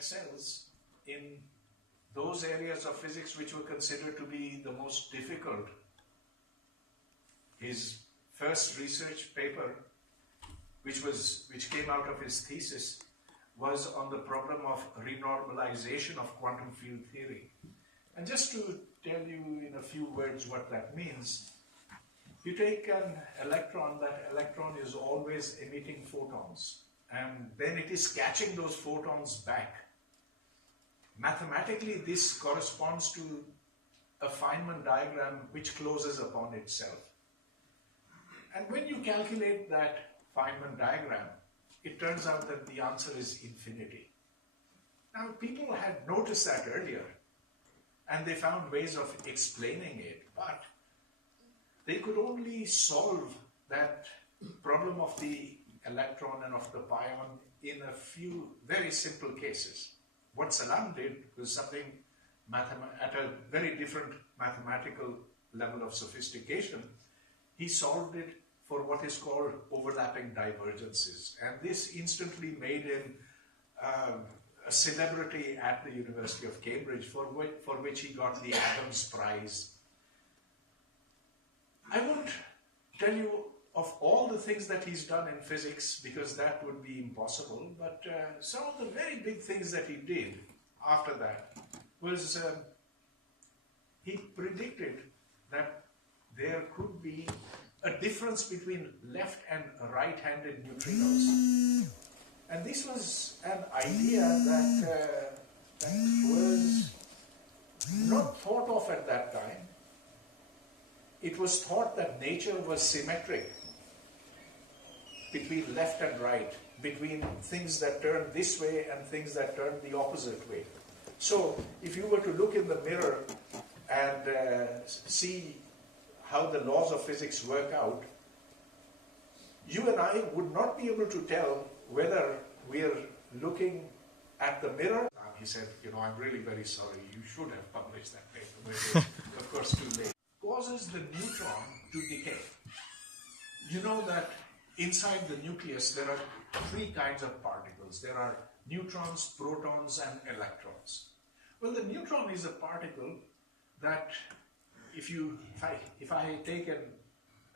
excels in those areas of physics which were considered to be the most difficult. His first research paper, which came out of his thesis, was on the problem of renormalization of quantum field theory. And just to tell you in a few words what that means, you take an electron, that electron is always emitting photons, and then it is catching those photons back. Mathematically, this corresponds to a Feynman diagram which closes upon itself. And when you calculate that Feynman diagram, it turns out that the answer is infinity. Now, people had noticed that earlier, and they found ways of explaining it, but they could only solve that problem of the electron and of the pion in a few very simple cases. What Salam did was something at a very different mathematical level of sophistication. He solved it for what is called overlapping divergences. And this instantly made him a celebrity at the University of Cambridge, for which he got the Adams Prize. I won't tell you of all the things that he's done in physics, because that would be impossible, but some of the very big things that he did after that was he predicted that there could be a difference between left and right-handed neutrinos. And this was an idea that was not thought of at that time. It was thought that nature was symmetric between left and right, between things that turn this way and things that turn the opposite way. So if you were to look in the mirror and see how the laws of physics work out, you and I would not be able to tell whether we're looking at the mirror. He said, I'm really very sorry, you should have published that paper, but it was, of course, too late. Causes the neutron to decay. You know that inside the nucleus there are three kinds of particles. There are neutrons, protons, and electrons. Well, the neutron is a particle that if I take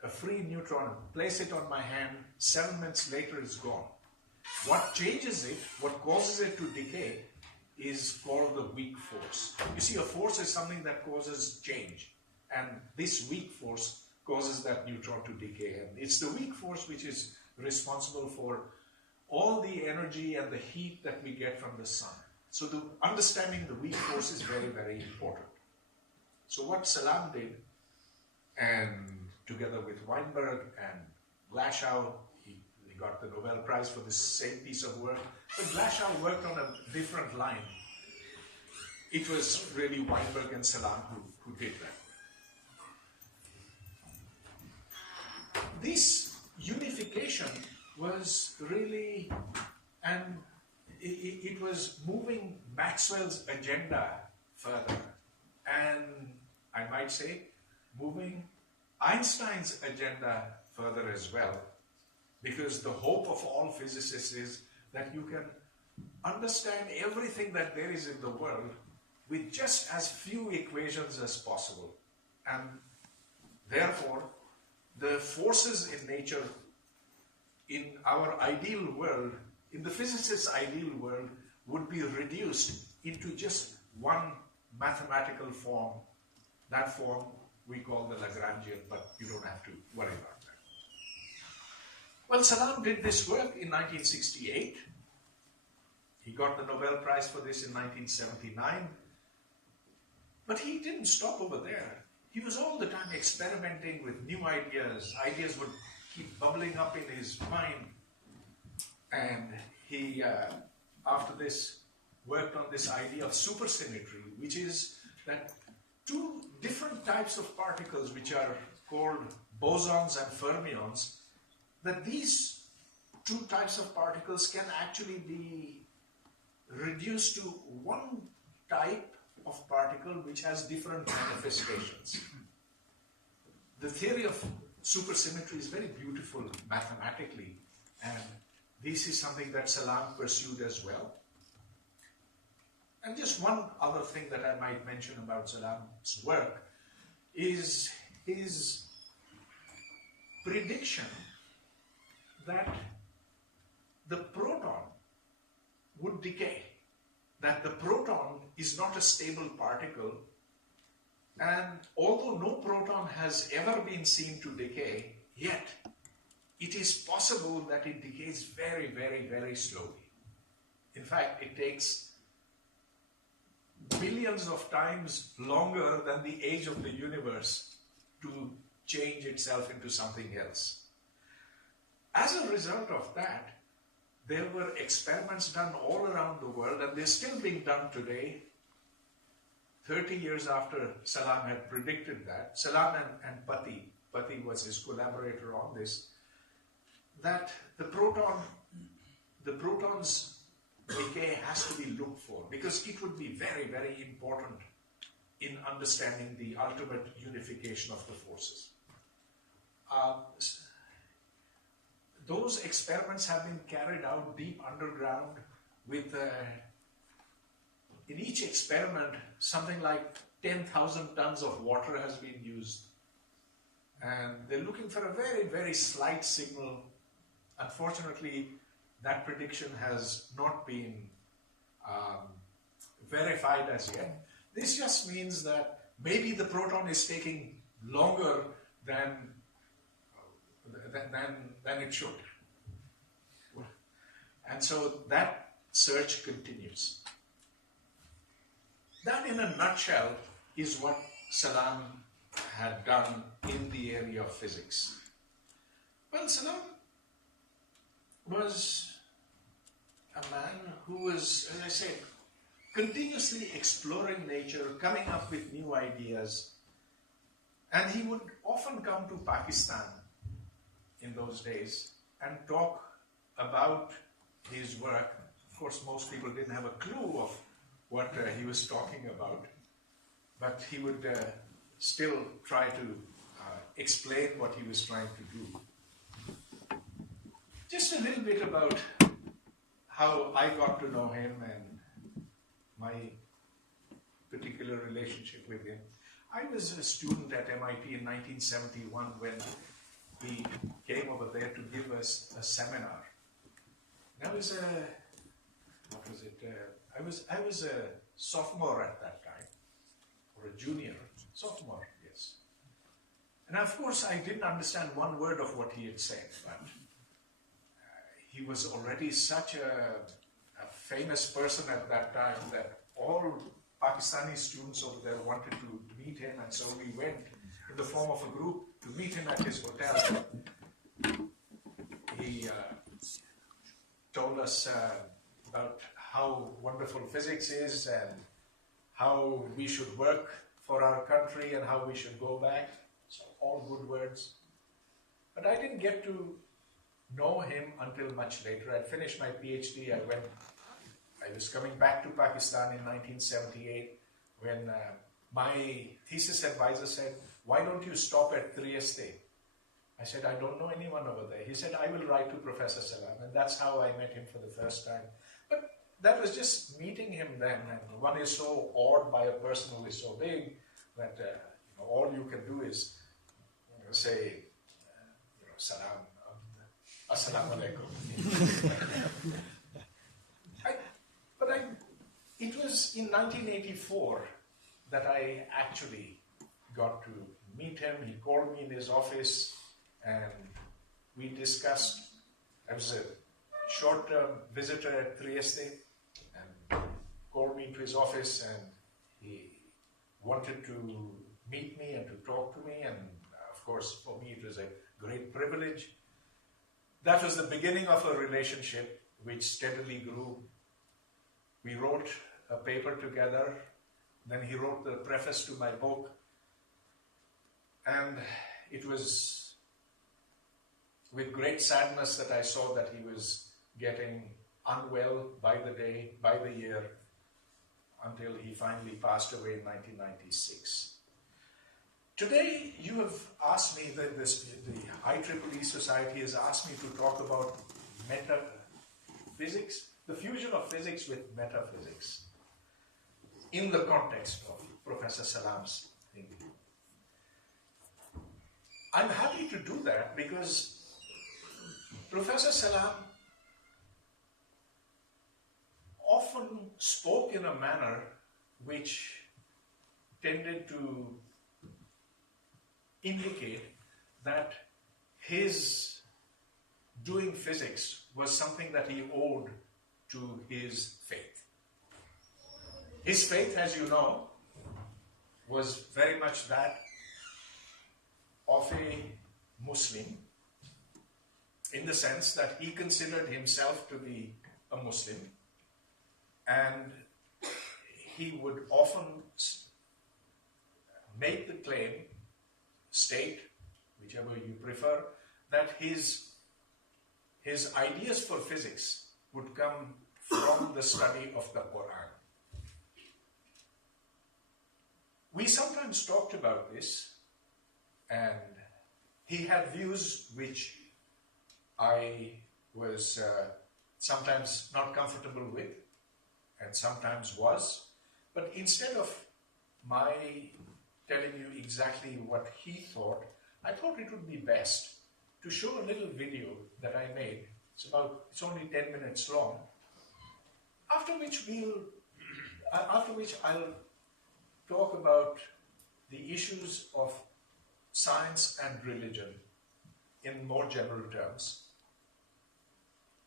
a free neutron, place it on my hand, 7 minutes later it's gone. What changes it, what causes it to decay, is called the weak force. You see, a force is something that causes change, and this weak force causes that neutron to decay. And it's the weak force which is responsible for all the energy and the heat that we get from the sun. So understanding the weak force is very, very important. So what Salam did, and together with Weinberg and Glashow, he got the Nobel Prize for this same piece of work, but Glashow worked on a different line. It was really Weinberg and Salam who did that. This unification was really, and it was moving Maxwell's agenda further, and I might say moving Einstein's agenda further as well, because the hope of all physicists is that you can understand everything that there is in the world with just as few equations as possible. And therefore, the forces in nature, in our ideal world, in the physicist's ideal world, would be reduced into just one mathematical form. That form we call the Lagrangian, but you don't have to worry about that. Well, Salam did this work in 1968. He got the Nobel Prize for this in 1979. But he didn't stop over there. He was all the time experimenting with new ideas. Ideas would keep bubbling up in his mind. And he, after this, worked on this idea of supersymmetry, which is that two different types of particles, which are called bosons and fermions, that these two types of particles can actually be reduced to one type of particle which has different manifestations. The theory of supersymmetry is very beautiful mathematically, and this is something that Salam pursued as well. And just one other thing that I might mention about Salam's work is his prediction that the proton would decay, that the proton is not a stable particle, and although no proton has ever been seen to decay, yet it is possible that it decays very, very, very slowly. In fact, it takes billions of times longer than the age of the universe to change itself into something else. As a result of that, there were experiments done all around the world, and they're still being done today, 30 years after Salam had predicted that. Salam and Pati was his collaborator on this, that the proton's decay has to be looked for, because it would be very, very important in understanding the ultimate unification of the forces. Those experiments have been carried out deep underground with, in each experiment, something like 10,000 tons of water has been used. And they're looking for a very, very slight signal. Unfortunately, that prediction has not been verified as yet. This just means that maybe the proton is taking longer than it should. And so that search continues. That, in a nutshell, is what Salam had done in the area of physics. Well, Salam was a man who was, as I said, continuously exploring nature, coming up with new ideas. And he would often come to Pakistan in those days and talk about his work. Of course, most people didn't have a clue of what he was talking about, but he would still try to explain what he was trying to do. Just a little bit about how I got to know him and my particular relationship with him. I was a student at MIT in 1971 when he came over there to give us a seminar. I was I was a sophomore at that time, or a junior, sophomore, yes. And of course, I didn't understand one word of what he had said, but he was already such a famous person at that time that all Pakistani students over there wanted to meet him, and so we went in the form of a group to meet him at his hotel. He told us about how wonderful physics is and how we should work for our country and how we should go back. So all good words. But I didn't get to know him until much later. I'd finished my PhD. I was coming back to Pakistan in 1978 when my thesis advisor said, "Why don't you stop at Trieste?" I said, "I don't know anyone over there." He said, "I will write to Professor Salam." And that's how I met him for the first time. But that was just meeting him then. And one is so awed by a person who is so big that all you can do is say, Salam, Assalamu alaikum. It was in 1984 that I actually got to meet him. He called me in his office and we discussed. I was a short-term visitor at Trieste and called me to his office, and he wanted to meet me and to talk to me, and of course for me it was a great privilege. That was the beginning of a relationship which steadily grew. We wrote a paper together, then he wrote the preface to my book, and it was with great sadness that I saw that he was getting unwell by the day, by the year, until he finally passed away in 1996. Today, you have asked me, the IEEE Society has asked me to talk about metaphysics, the fusion of physics with metaphysics. in the context of Professor Salam's thinking. I'm happy to do that because Professor Salam often spoke in a manner which tended to indicate that his doing physics was something that he owed to his faith. His faith, as you know, was very much that of a Muslim, in the sense that he considered himself to be a Muslim, and he would often make the claim, state, whichever you prefer, that his ideas for physics would come from the study of the Quran. We sometimes talked about this, and he had views which I was sometimes not comfortable with, and sometimes was. But instead of my telling you exactly what he thought, I thought it would be best to show a little video that I made. It's only 10 minutes long. After which I'll talk about the issues of science and religion in more general terms.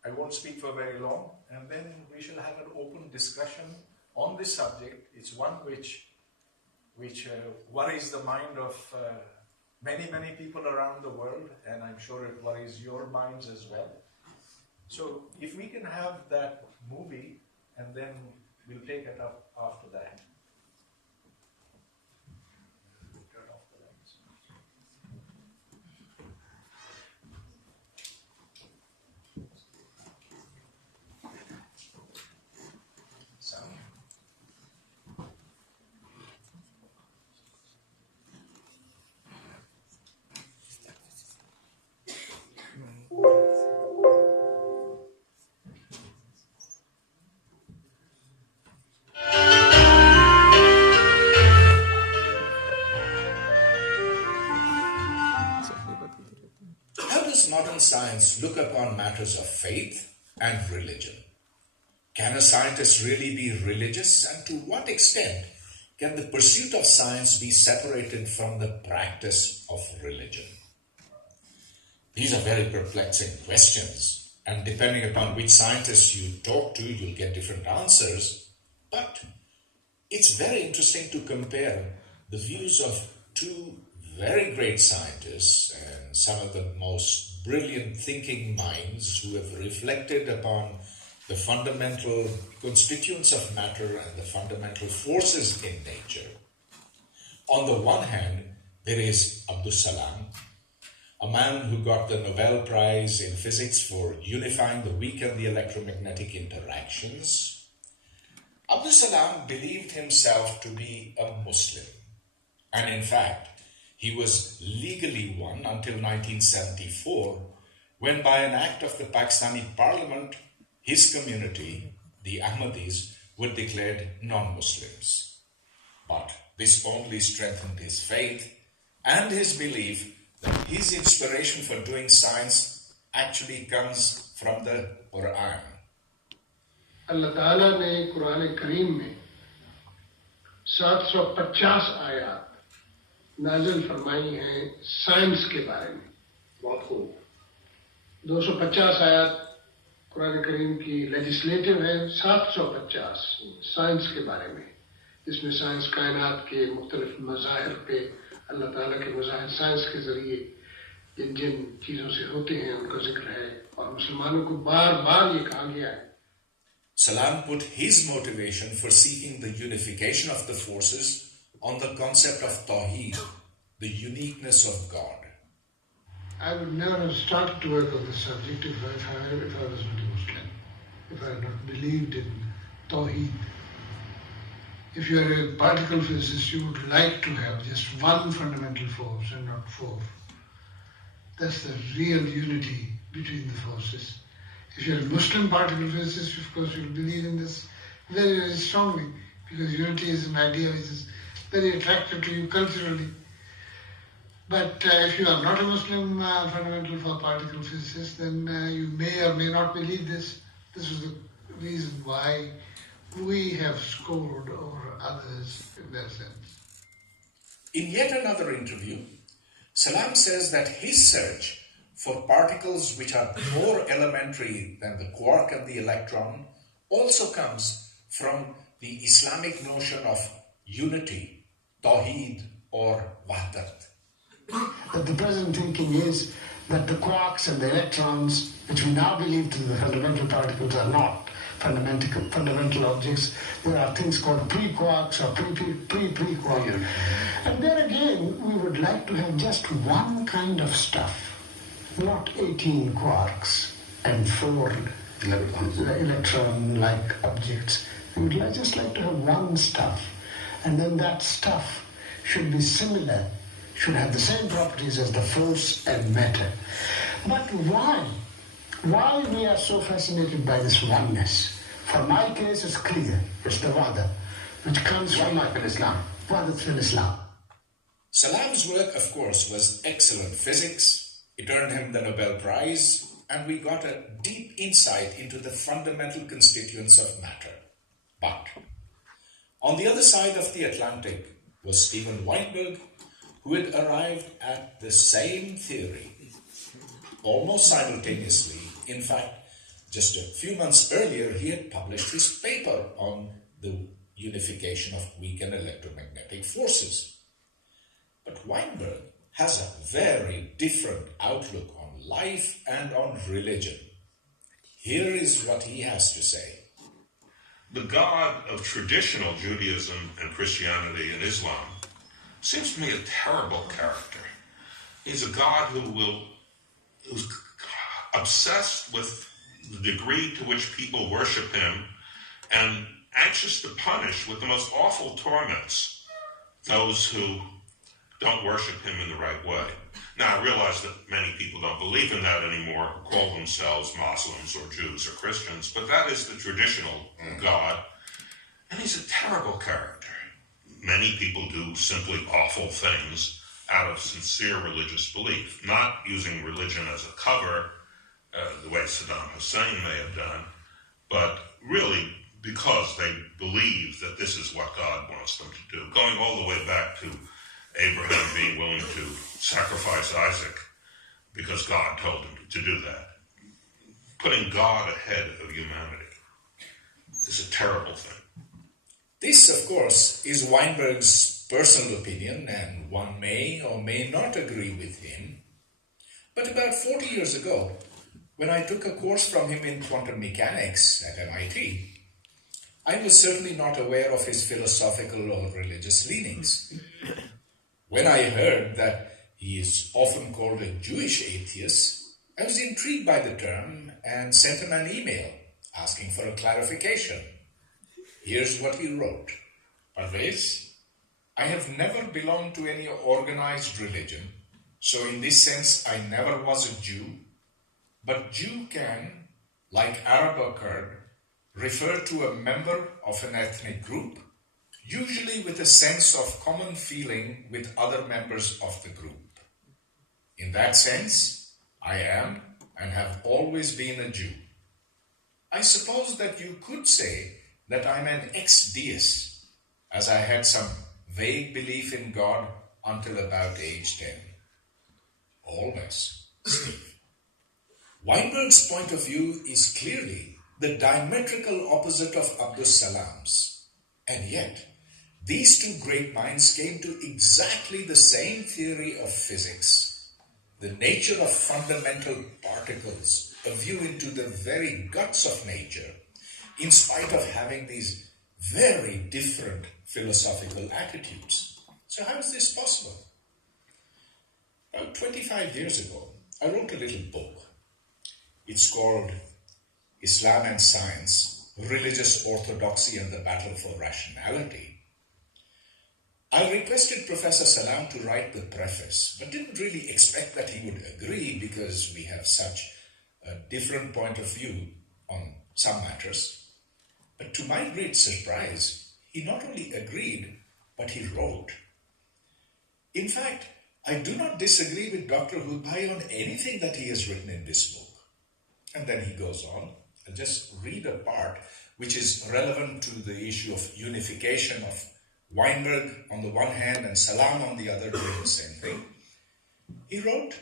I won't speak for very long, and then we shall have an open discussion on this subject. It's one which worries the mind of many people around the world, and I'm sure it worries your minds as well. So if we can have that movie, and then we'll take it up after that. Turn off the lights. Sound. How does modern science look upon matters of faith and religion? Can a scientist really be religious, and to what extent can the pursuit of science be separated from the practice of religion? These are very perplexing questions, and depending upon which scientist you talk to, you'll get different answers. But it's very interesting to compare the views of two very great scientists and some of the most brilliant thinking minds who have reflected upon the fundamental constituents of matter and the fundamental forces in nature. On the one hand, there is Abdus Salam, a man who got the Nobel Prize in Physics for unifying the weak and the electromagnetic interactions. Abdus Salam believed himself to be a Muslim, and in fact, he was legally one until 1974, when by an act of the Pakistani Parliament, his community, the Ahmadis, were declared non-Muslims. But this only strengthened his faith and his belief that his inspiration for doing science actually comes from the Quran. Allah Ta'ala ने कुरान करीम में 750 आयत नाज़िल फरमाई हैं science के बारे में. बहुत खूब. 250 आयत कुरान करीम की लेजिस्लेटिव है, 750 साइंस के बारे में. इसमें साइंस कायनात के मुख्तलिफ मज़ाहिर पे अल्लाह ताला के मज़ाहिर साइंस के ज़रिए जिन जिन चीज़ों से होते हैं उनका जिक्र है, और मुसलमानों को बार बार ये कहा गया है. Salam put his motivation for seeking the unification of the forces on the concept of Tawheed, the uniqueness of God. I would never have started to work on this subject if I was not a Muslim, if I had not believed in Tawheed. If you are a particle physicist, you would like to have just one fundamental force and not four. That's the real unity between the forces. If you're a Muslim particle physicist, of course, you'll believe in this very, very strongly, because unity is an idea which is very attractive to you culturally. But if you are not a Muslim fundamental for particle physicists, then you may or may not believe this. This is the reason why we have scored over others in that sense. In yet another interview, Salam says that his search for particles which are more elementary than the quark and the electron also comes from the Islamic notion of unity, tawheed or wahdat. But the present thinking is that the quarks and the electrons, which we now believe to be the fundamental particles, are not fundamental objects. There are things called pre-quarks or pre-quarks. And there again, we would like to have just one kind of stuff, not 18 quarks and 4 electron-like objects. We would just like to have one stuff. And then that stuff should be similar, should have the same properties as the force and matter. But why? Why we are so fascinated by this oneness? For my case, it's clear. It's the Wada, which comes from Islam. Wada in Islam. Salam's work, of course, was excellent physics. It earned him the Nobel Prize, and we got a deep insight into the fundamental constituents of matter. But on the other side of the Atlantic was Steven Weinberg, who had arrived at the same theory almost simultaneously. In fact, just a few months earlier, he had published his paper on the unification of weak and electromagnetic forces. But Weinberg has a very different outlook on life and on religion. Here is what he has to say. The God of traditional Judaism and Christianity and Islam seems to me a terrible character. He's a God who's obsessed with the degree to which people worship him and anxious to punish with the most awful torments those who don't worship him in the right way. Now, I realize that many people don't believe in that anymore, call themselves Muslims or Jews or Christians, but that is the traditional God, and he's a terrible character. Many people do simply awful things out of sincere religious belief, not using religion as a cover, the way Saddam Hussein may have done, but really because they believe that this is what God wants them to do, going all the way back to Abraham being willing to sacrifice Isaac because God told him to do that. Putting God ahead of humanity is a terrible thing. This, of course, is Weinberg's personal opinion, and one may or may not agree with him. But about 40 years ago, when I took a course from him in quantum mechanics at MIT, I was certainly not aware of his philosophical or religious leanings. When I heard that he is often called a Jewish atheist, I was intrigued by the term and sent him an email asking for a clarification. Here's what he wrote. Pervaiz, I have never belonged to any organized religion, so in this sense I never was a Jew, but Jew can, like Arab or Kurd, refer to a member of an ethnic group, usually with a sense of common feeling with other members of the group. In that sense, I am and have always been a Jew. I suppose that you could say that I'm an ex-deist, as I had some vague belief in God until about age 10. Always, Steve. Weinberg's point of view is clearly the diametrical opposite of Abdus Salam's, and yet these two great minds came to exactly the same theory of physics, the nature of fundamental particles, a view into the very guts of nature, in spite of having these very different philosophical attitudes. So how is this possible? About 25 years ago, I wrote a little book. It's called Islam and Science, Religious Orthodoxy and the Battle for Rationality. I requested Professor Salam to write the preface, but didn't really expect that he would agree because we have such a different point of view on some matters. But to my great surprise, he he not only agreed, but he wrote. In fact, I do not disagree with Dr. Hoodbhoy on anything that he has written in this book. And then he goes on. I'll just read a part which is relevant to the issue of unification of Weinberg on the one hand and Salam on the other doing the same thing. He wrote,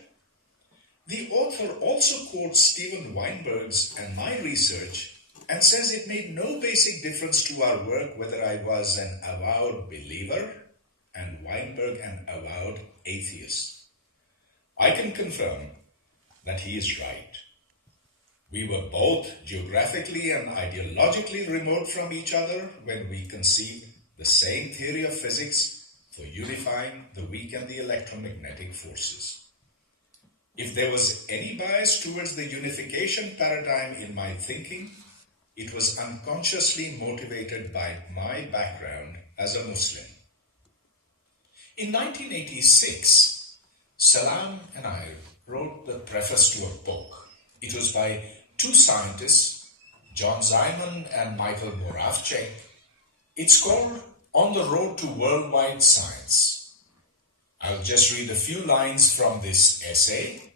"The author also quotes Steven Weinberg's and my research and says it made no basic difference to our work whether I was an avowed believer and Weinberg an avowed atheist. I can confirm that he is right. We were both geographically and ideologically remote from each other when we conceived the same theory of physics for unifying the weak and the electromagnetic forces. If there was any bias towards the unification paradigm in my thinking, it was unconsciously motivated by my background as a Muslim." In 1986, Salam and I wrote the preface to a book. It was by two scientists, John Ziman and Michael Moravcik. It's called On the Road to Worldwide Science. I'll just read a few lines from this essay.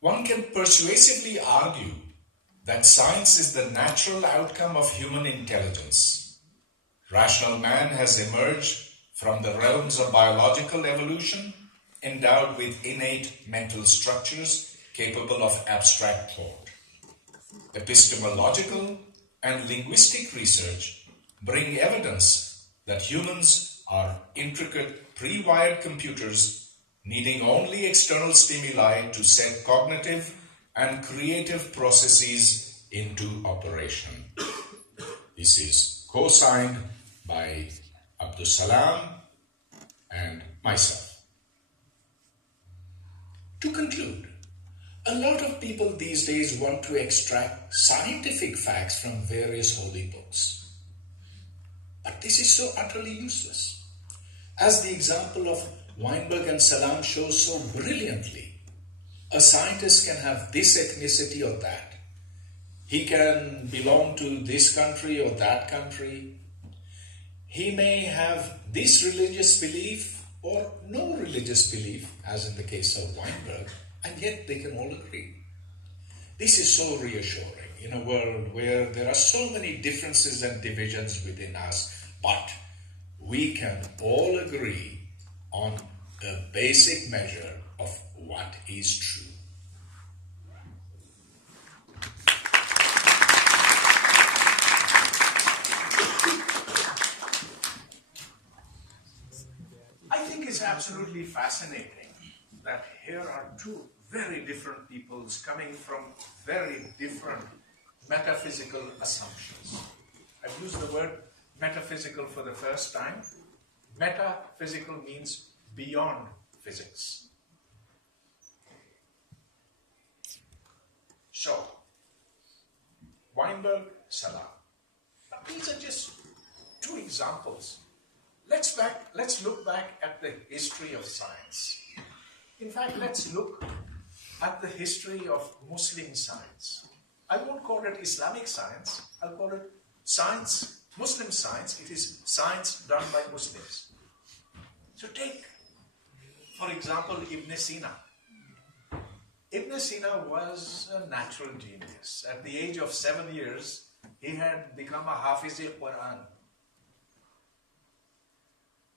"One can persuasively argue that science is the natural outcome of human intelligence. Rational man has emerged from the realms of biological evolution, endowed with innate mental structures capable of abstract thought. Epistemological and linguistic research bring evidence that humans are intricate pre-wired computers needing only external stimuli to set cognitive and creative processes into operation." This is co-signed by Abdus Salam and myself. To conclude, a lot of people these days want to extract scientific facts from various holy books. But this is so utterly useless. As the example of Weinberg and Salam shows so brilliantly, a scientist can have this ethnicity or that. He can belong to this country or that country. He may have this religious belief or no religious belief, as in the case of Weinberg, and yet they can all agree. This is so reassuring in a world where there are so many differences and divisions within us, but we can all agree on a basic measure of what is true. I think it's absolutely fascinating that here are two very different peoples coming from very different metaphysical assumptions. I've used the word metaphysical for the first time. Metaphysical means beyond physics. So, Weinberg, Salam. But these are just two examples. Let's look back at the history of science. In fact, let's look at the history of Muslim science. I won't call it Islamic science, I'll call it science, Muslim science. It is science done by Muslims. So take, for example, Ibn Sina. Ibn Sina was a natural genius. At the age of 7 years, he had become a Hafiz-e-Quran.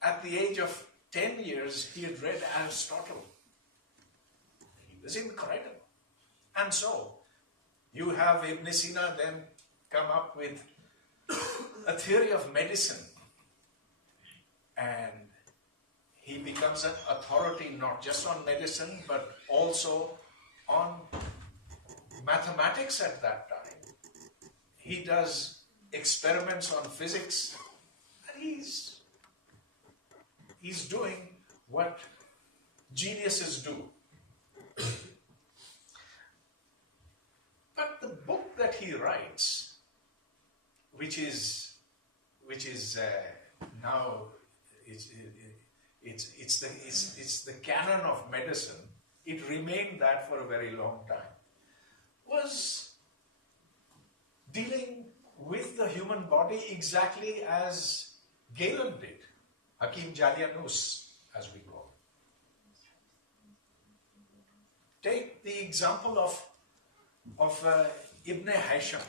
At the age of 10 years, he had read Aristotle. He was incredible. And so, you have Ibn Sina then come up with a theory of medicine. And he becomes an authority not just on medicine, but also on mathematics at that time. He does experiments on physics, and he's doing what geniuses do. But the book that he writes, which is now it's the canon of medicine. It remained that for a very long time. Was dealing with the human body exactly as Galen did. Hakim Jalianus, as we call it. Take the example of Ibn Hisham,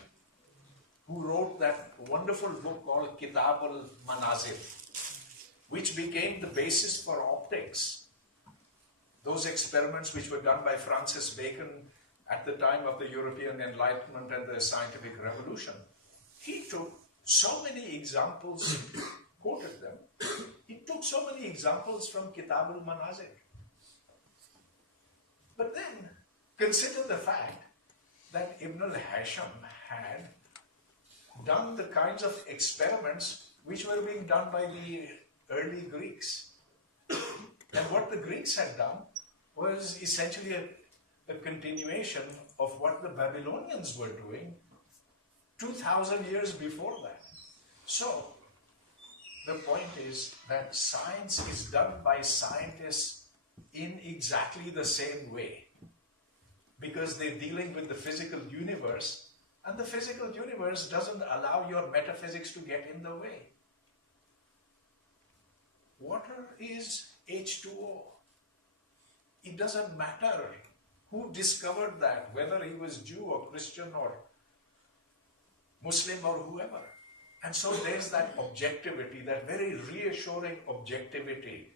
who wrote that wonderful book called Kitab al-Manazir, which became the basis for optics. Those experiments which were done by Francis Bacon at the time of the European Enlightenment and the Scientific Revolution. He took so many examples, quoted them, he took so many examples from Kitab al-Manazir. But then, consider the fact that Ibn al-Hisham had done the kinds of experiments which were being done by the early Greeks. And what the Greeks had done was essentially a continuation of what the Babylonians were doing 2,000 years before that. So, the point is that science is done by scientists in exactly the same way, because they're dealing with the physical universe, and the physical universe doesn't allow your metaphysics to get in the way. Water is H2O. It doesn't matter who discovered that, whether he was Jew or Christian or Muslim or whoever. And so there's that objectivity, that very reassuring objectivity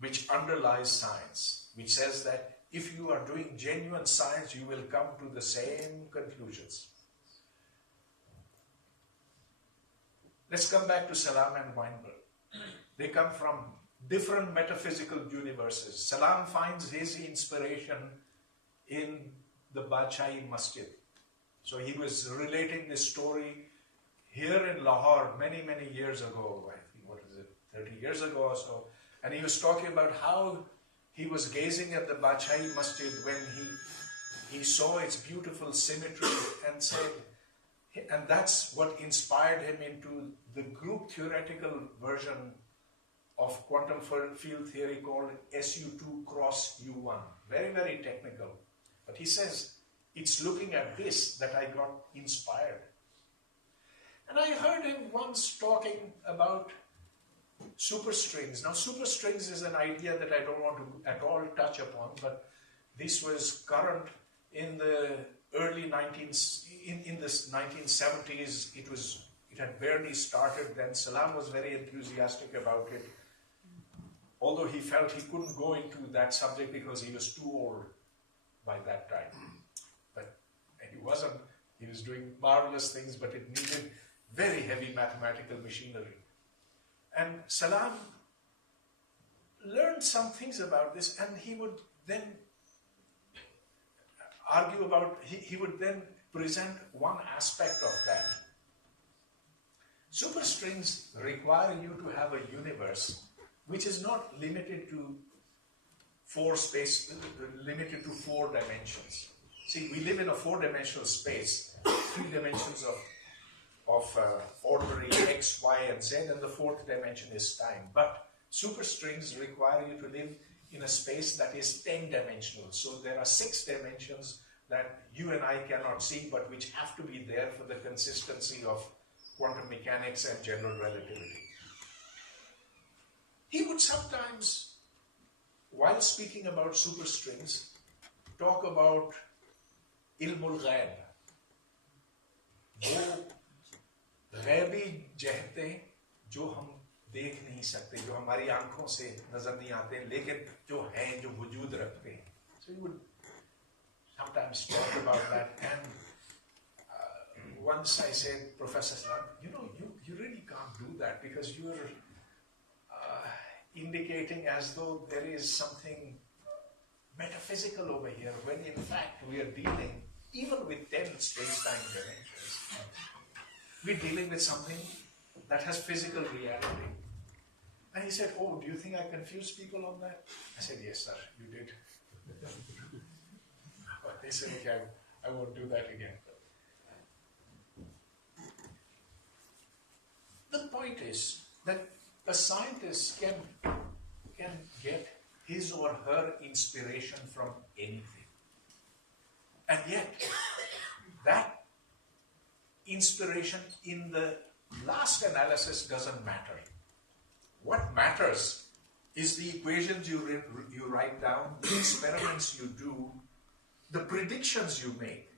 which underlies science, which says that if you are doing genuine science, you will come to the same conclusions. Let's come back to Salam and Weinberg. They come from different metaphysical universes. Salam finds his inspiration in the Badshai Masjid. So he was relating this story here in Lahore many, many years ago, I think, what is it, 30 years ago or so. And he was talking about how he was gazing at the Badshai Masjid when he saw its beautiful symmetry and said, and that's what inspired him into the group theoretical version of quantum field theory called SU2 cross U1. Very, very technical. But he says, it's looking at this that I got inspired. And I heard him once talking about superstrings. Now, superstrings is an idea that I don't want to at all touch upon, but this was current in the early in the 1970s. It had barely started then. Salam was very enthusiastic about it, although he felt he couldn't go into that subject because he was too old by that time. But he wasn't. He was doing marvelous things, but it needed very heavy mathematical machinery. And Salam learned some things about this, and he would then argue about, he would then present one aspect of that. Superstrings require you to have a universe which is not limited to limited to 4 dimensions. See, we live in a 4-dimensional space, 3 dimensions of ordinary X, Y, and Z, and the 4th dimension is time. But superstrings require you to live in a space that is 10-dimensional. So there are 6 dimensions that you and I cannot see, but which have to be there for the consistency of quantum mechanics and general relativity. He would sometimes, while speaking about superstrings, talk about ilmul ghaib, वो गैबी जहते जो हम देख नहीं सकते, जो हमारी आंखों से नजर नहीं आते, लेकिन जो हैं, जो वजूद रखते हैं. So he would sometimes talk about that. And once I said, Professor Salam, you really can't do that, because you're indicating as though there is something metaphysical over here, when in fact we are dealing, even with 10 space-time dimensions, we're dealing with something that has physical reality. And he said, oh, do you think I confused people on that? I said, yes, sir, you did. But they said, okay, I won't do that again. The point is that a scientist can get his or her inspiration from anything. And yet, that inspiration in the last analysis doesn't matter. What matters is the equations you write down, the experiments you do, the predictions you make.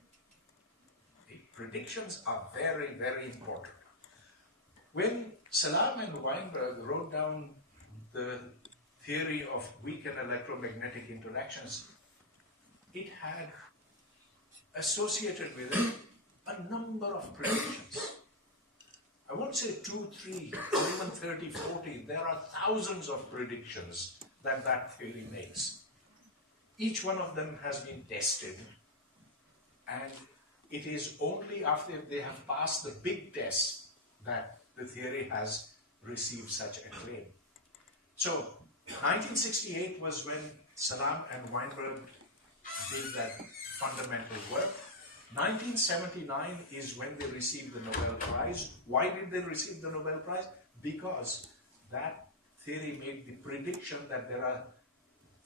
The predictions are very, very important. When Salam and Weinberg wrote down the theory of weak and electromagnetic interactions, it had associated with it a number of predictions. I won't say 2, 3, or even 30, 40. There are thousands of predictions that that theory makes. Each one of them has been tested, and it is only after they have passed the big tests that the theory has received such acclaim. So, 1968 was when Salam and Weinberg did that fundamental work. 1979 is when they received the Nobel Prize. Why did they receive the Nobel Prize? Because that theory made the prediction that there are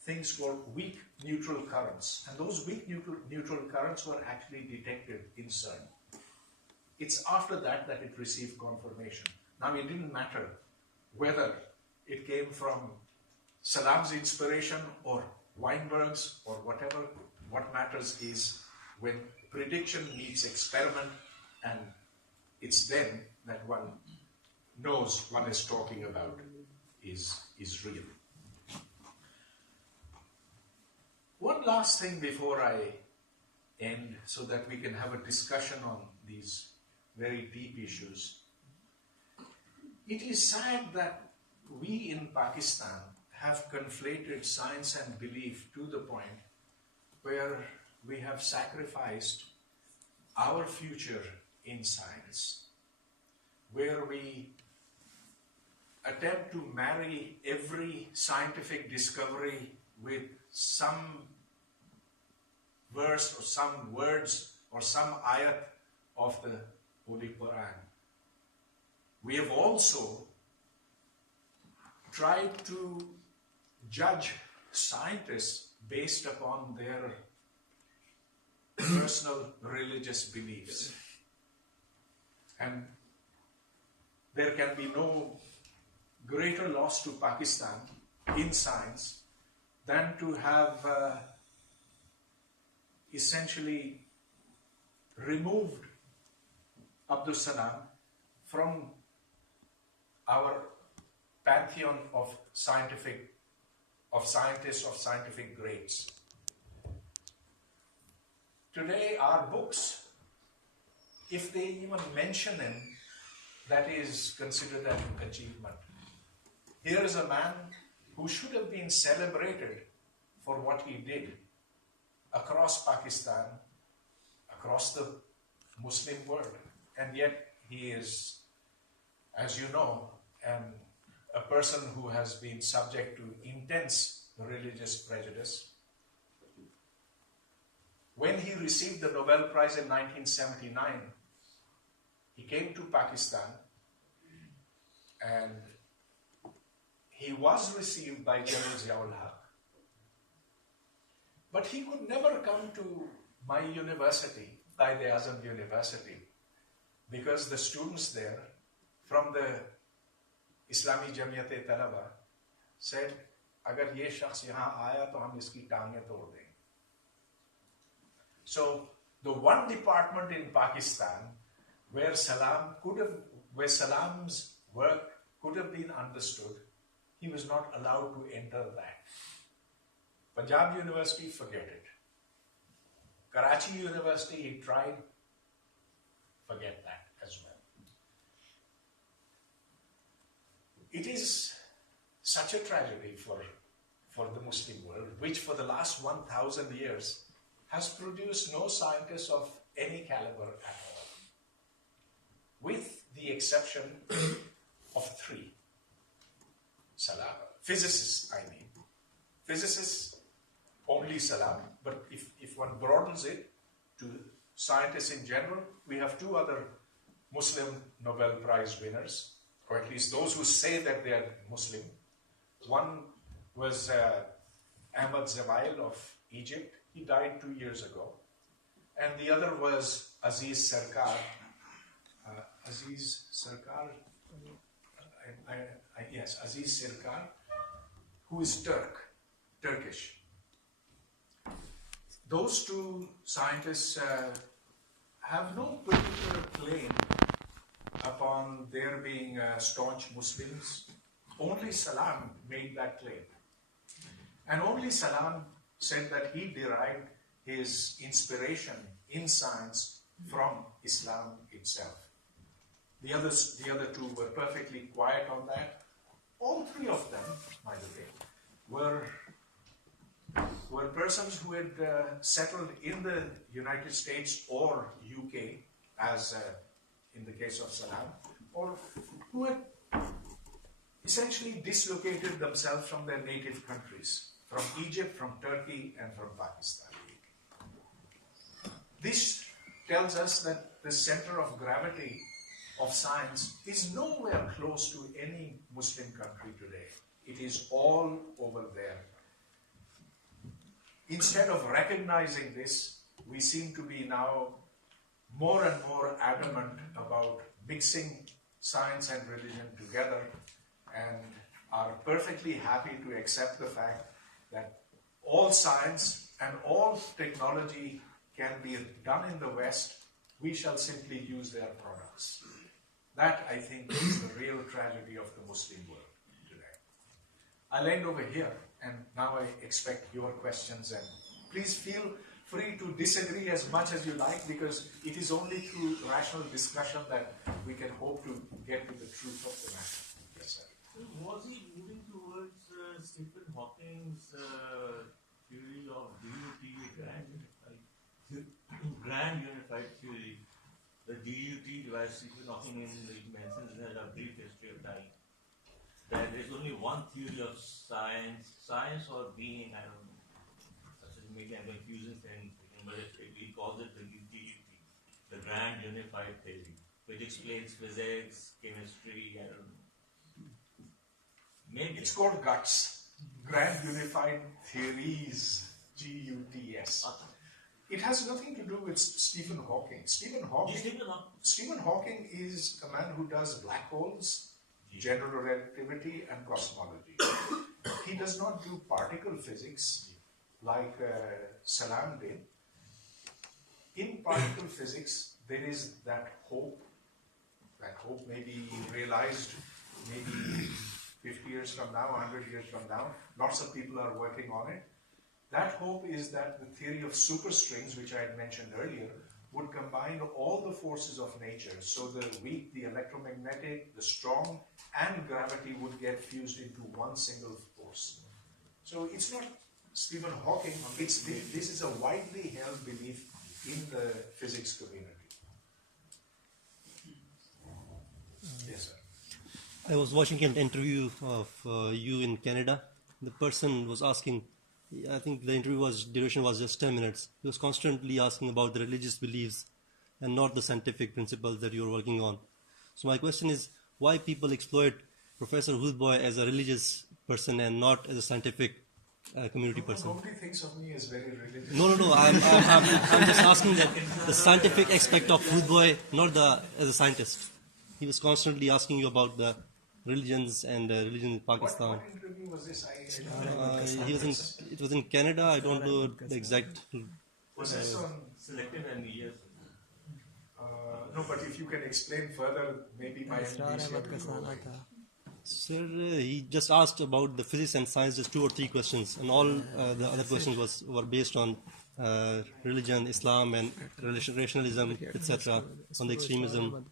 things called weak neutral currents. And those weak neutral currents were actually detected in CERN. It's after that that it received confirmation. Now, it didn't matter whether it came from Salam's inspiration or Weinberg's or whatever. What matters is when prediction meets experiment, and it's then that one knows one is talking about is real. One last thing before I end, so that we can have a discussion on these very deep issues. It is sad that we in Pakistan have conflated science and belief to the point where we have sacrificed our future in science, where we attempt to marry every scientific discovery with some verse or some words or some ayat of the Holy Quran. We have also tried to judge scientists based upon their personal religious beliefs. And there can be no greater loss to Pakistan in science than to have essentially removed Abdus Salam from our pantheon of scientists of scientific grades. Today, our books, if they even mention him, that is considered an achievement. Here is a man who should have been celebrated for what he did across Pakistan, across the Muslim world, and yet he is, as you know, a person who has been subject to intense religious prejudice. When he received the Nobel Prize in 1979, he came to Pakistan and he was received by General Ziaul Haq. But he could never come to my university, Quaid-e-Azam University, because the students there from the Islami Jamiyat-e-Talaba said, "Agar ye shakhs yahan aaya to hum iski taangein tod denge." So the one department in Pakistan where Salam's work could have been understood, he was not allowed to enter that. Punjab University, forget it. Karachi University, he tried, forget that as well. It is such a tragedy for the Muslim world, which for the last 1,000 years has produced no scientists of any caliber at all, with the exception of 3. Salam. Physicists, I mean. Physicists, only Salam, but if one broadens it to scientists in general, we have 2 other Muslim Nobel Prize winners, or at least those who say that they are Muslim. One was Ahmad Zewail of Egypt. He died 2 years ago. And the other was Aziz Sarkar. Yes, Aziz Sirkar, who is Turkish. Those two scientists have no particular claim upon their being staunch Muslims. Only Salam made that claim. And only Salam said that he derived his inspiration in science from Islam itself. The other two were perfectly quiet on that. All three of them, by the way, were persons who had settled in the United States or UK, as in the case of Salam, or who had essentially dislocated themselves from their native countries, from Egypt, from Turkey, and from Pakistan. This tells us that the center of gravity of science is nowhere close to any Muslim country today. It is all over there. Instead of recognizing this, we seem to be now more and more adamant about mixing science and religion together, and are perfectly happy to accept the fact that all science and all technology can be done in the West. We shall simply use their products. That, I think, is the real tragedy of the Muslim world today. I'll end over here, and now I expect your questions, and please feel free to disagree as much as you like, because it is only through rational discussion that we can hope to get to the truth of the matter. Yes, sir. So was he moving towards Stephen Hawking's theory of DUT, grand unified theory? The DUT, by Stephen Hawking mentions in A Brief History of Time, that there's only one theory of science or being, I don't know, maybe I'm confusing things, but he calls it the DUT, the grand unified theory, which explains physics, chemistry, I don't know. Maybe. It's called GUTS, Grand Unified Theories, GUTS. It has nothing to do with Stephen Hawking. Stephen Hawking is a man who does black holes, general relativity, and cosmology. He does not do particle physics like Salam did. In particle physics, there is that hope may be realized maybe 50 years from now, 100 years from now. Lots of people are working on it. That hope is that the theory of superstrings, which I had mentioned earlier, would combine all the forces of nature. So the weak, the electromagnetic, the strong, and gravity would get fused into one single force. So it's not Stephen Hawking, this is a widely held belief in the physics community. Yes, sir. I was watching an interview of you in Canada. The person was asking, I think the duration was just 10 minutes. He was constantly asking about the religious beliefs and not the scientific principles that you're working on. So my question is, why people exploit Professor Hoodbhoy as a religious person and not as a scientific community person? Nobody thinks of me as very religious. No. I'm just asking that the scientific aspect of Hoodbhoy, not as a scientist. He was constantly asking you about the religions and religion in Pakistan. What interview was this? It was in Canada. I don't know the exact. Was this on Selective and years? no, but if you can explain further, maybe my MDC. Sir, he just asked about the physics and science, just 2 or 3 questions, and all the other questions were based on religion, Islam, and rationalism, etc., on the extremism.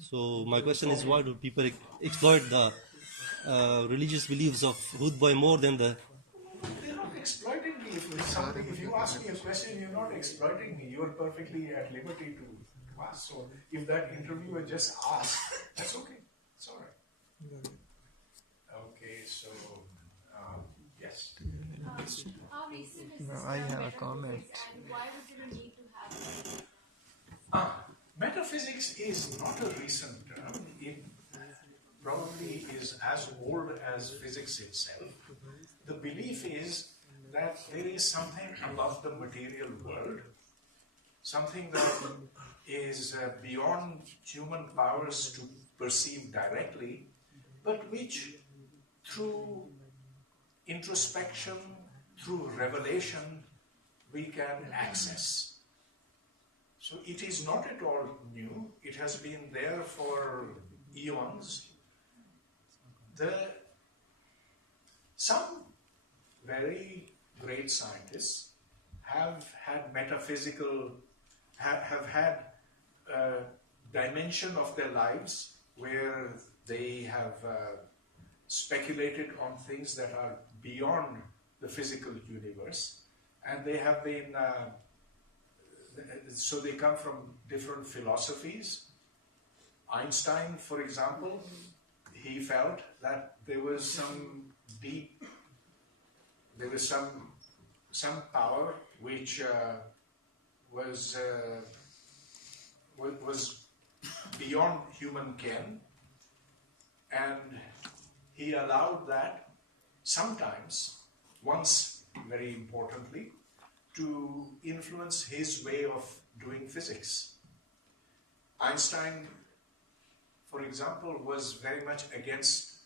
So my question is, why do people exploit the religious beliefs of Hoodbhoy more than the... They're not exploiting me. If you ask me a question, you're not exploiting me. You're perfectly at liberty to ask. So if that interviewer just asked, that's okay. It's all right. Okay, so yes. How recent is I have a comment. And why was there a need to have it? Metaphysics is not a recent term. It probably is as old as physics itself. The belief is that there is something above the material world, something that is beyond human powers to perceive directly, but which through introspection, through revelation, we can access. So it is not at all new. It has been there for eons. Some very great scientists have had have had a dimension of their lives where they have speculated on things that are beyond the physical universe, and they have been so they come from different philosophies. Einstein, for example, he felt that there was some power which was beyond human ken, and he allowed that sometimes, once very importantly, to influence his way of doing physics. Einstein, for example, was very much against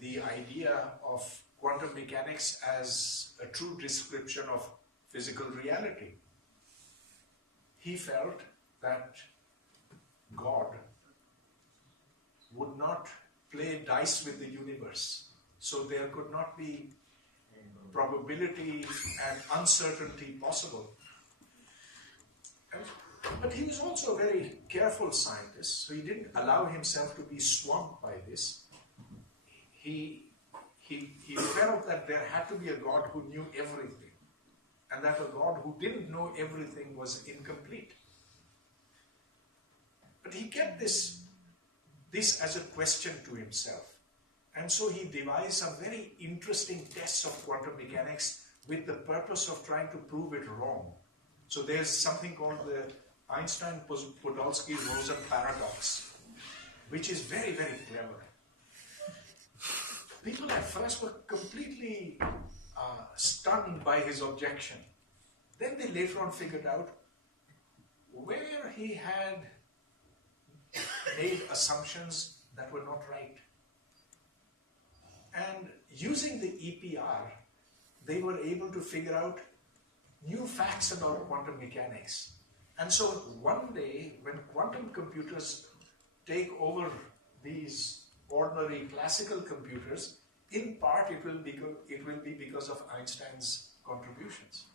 the idea of quantum mechanics as a true description of physical reality. He felt that God would not play dice with the universe, so there could not be probability and uncertainty possible. But he was also a very careful scientist, so he didn't allow himself to be swamped by this. He felt that there had to be a God who knew everything, and that a God who didn't know everything was incomplete. But he kept this as a question to himself. And so he devised some very interesting tests of quantum mechanics with the purpose of trying to prove it wrong. So there's something called the Einstein-Podolsky-Rosen paradox, which is very, very clever. People at first were completely stunned by his objection. Then they later on figured out where he had made assumptions that were not right. And using the EPR, they were able to figure out new facts about quantum mechanics. And so one day, when quantum computers take over these ordinary classical computers, in part it will be because of Einstein's contributions.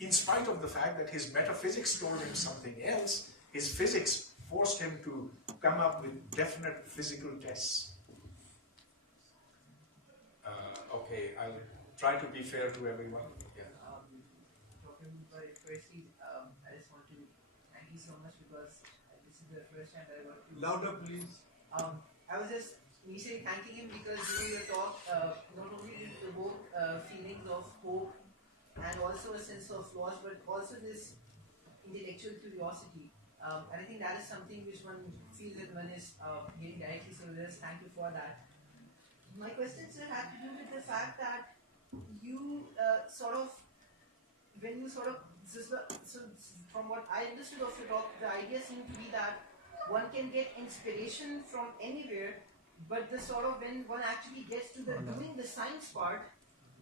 In spite of the fact that his metaphysics told him something else, his physics forced him to come up with definite physical tests. Okay, I'll try to be fair to everyone. Yeah. Firstly, I just want to thank you so much because this is the first time that I got to... Louder, please. I was just initially thanking him because your talk not only evoked feelings of hope and also a sense of loss, but also this intellectual curiosity. And I think that is something which one feels that one is getting directly, so just thank you for that. My question, sir, had to do with the fact that you so from what I understood of your talk, the idea seemed to be that one can get inspiration from anywhere, but the sort of when one actually gets to the doing the science part,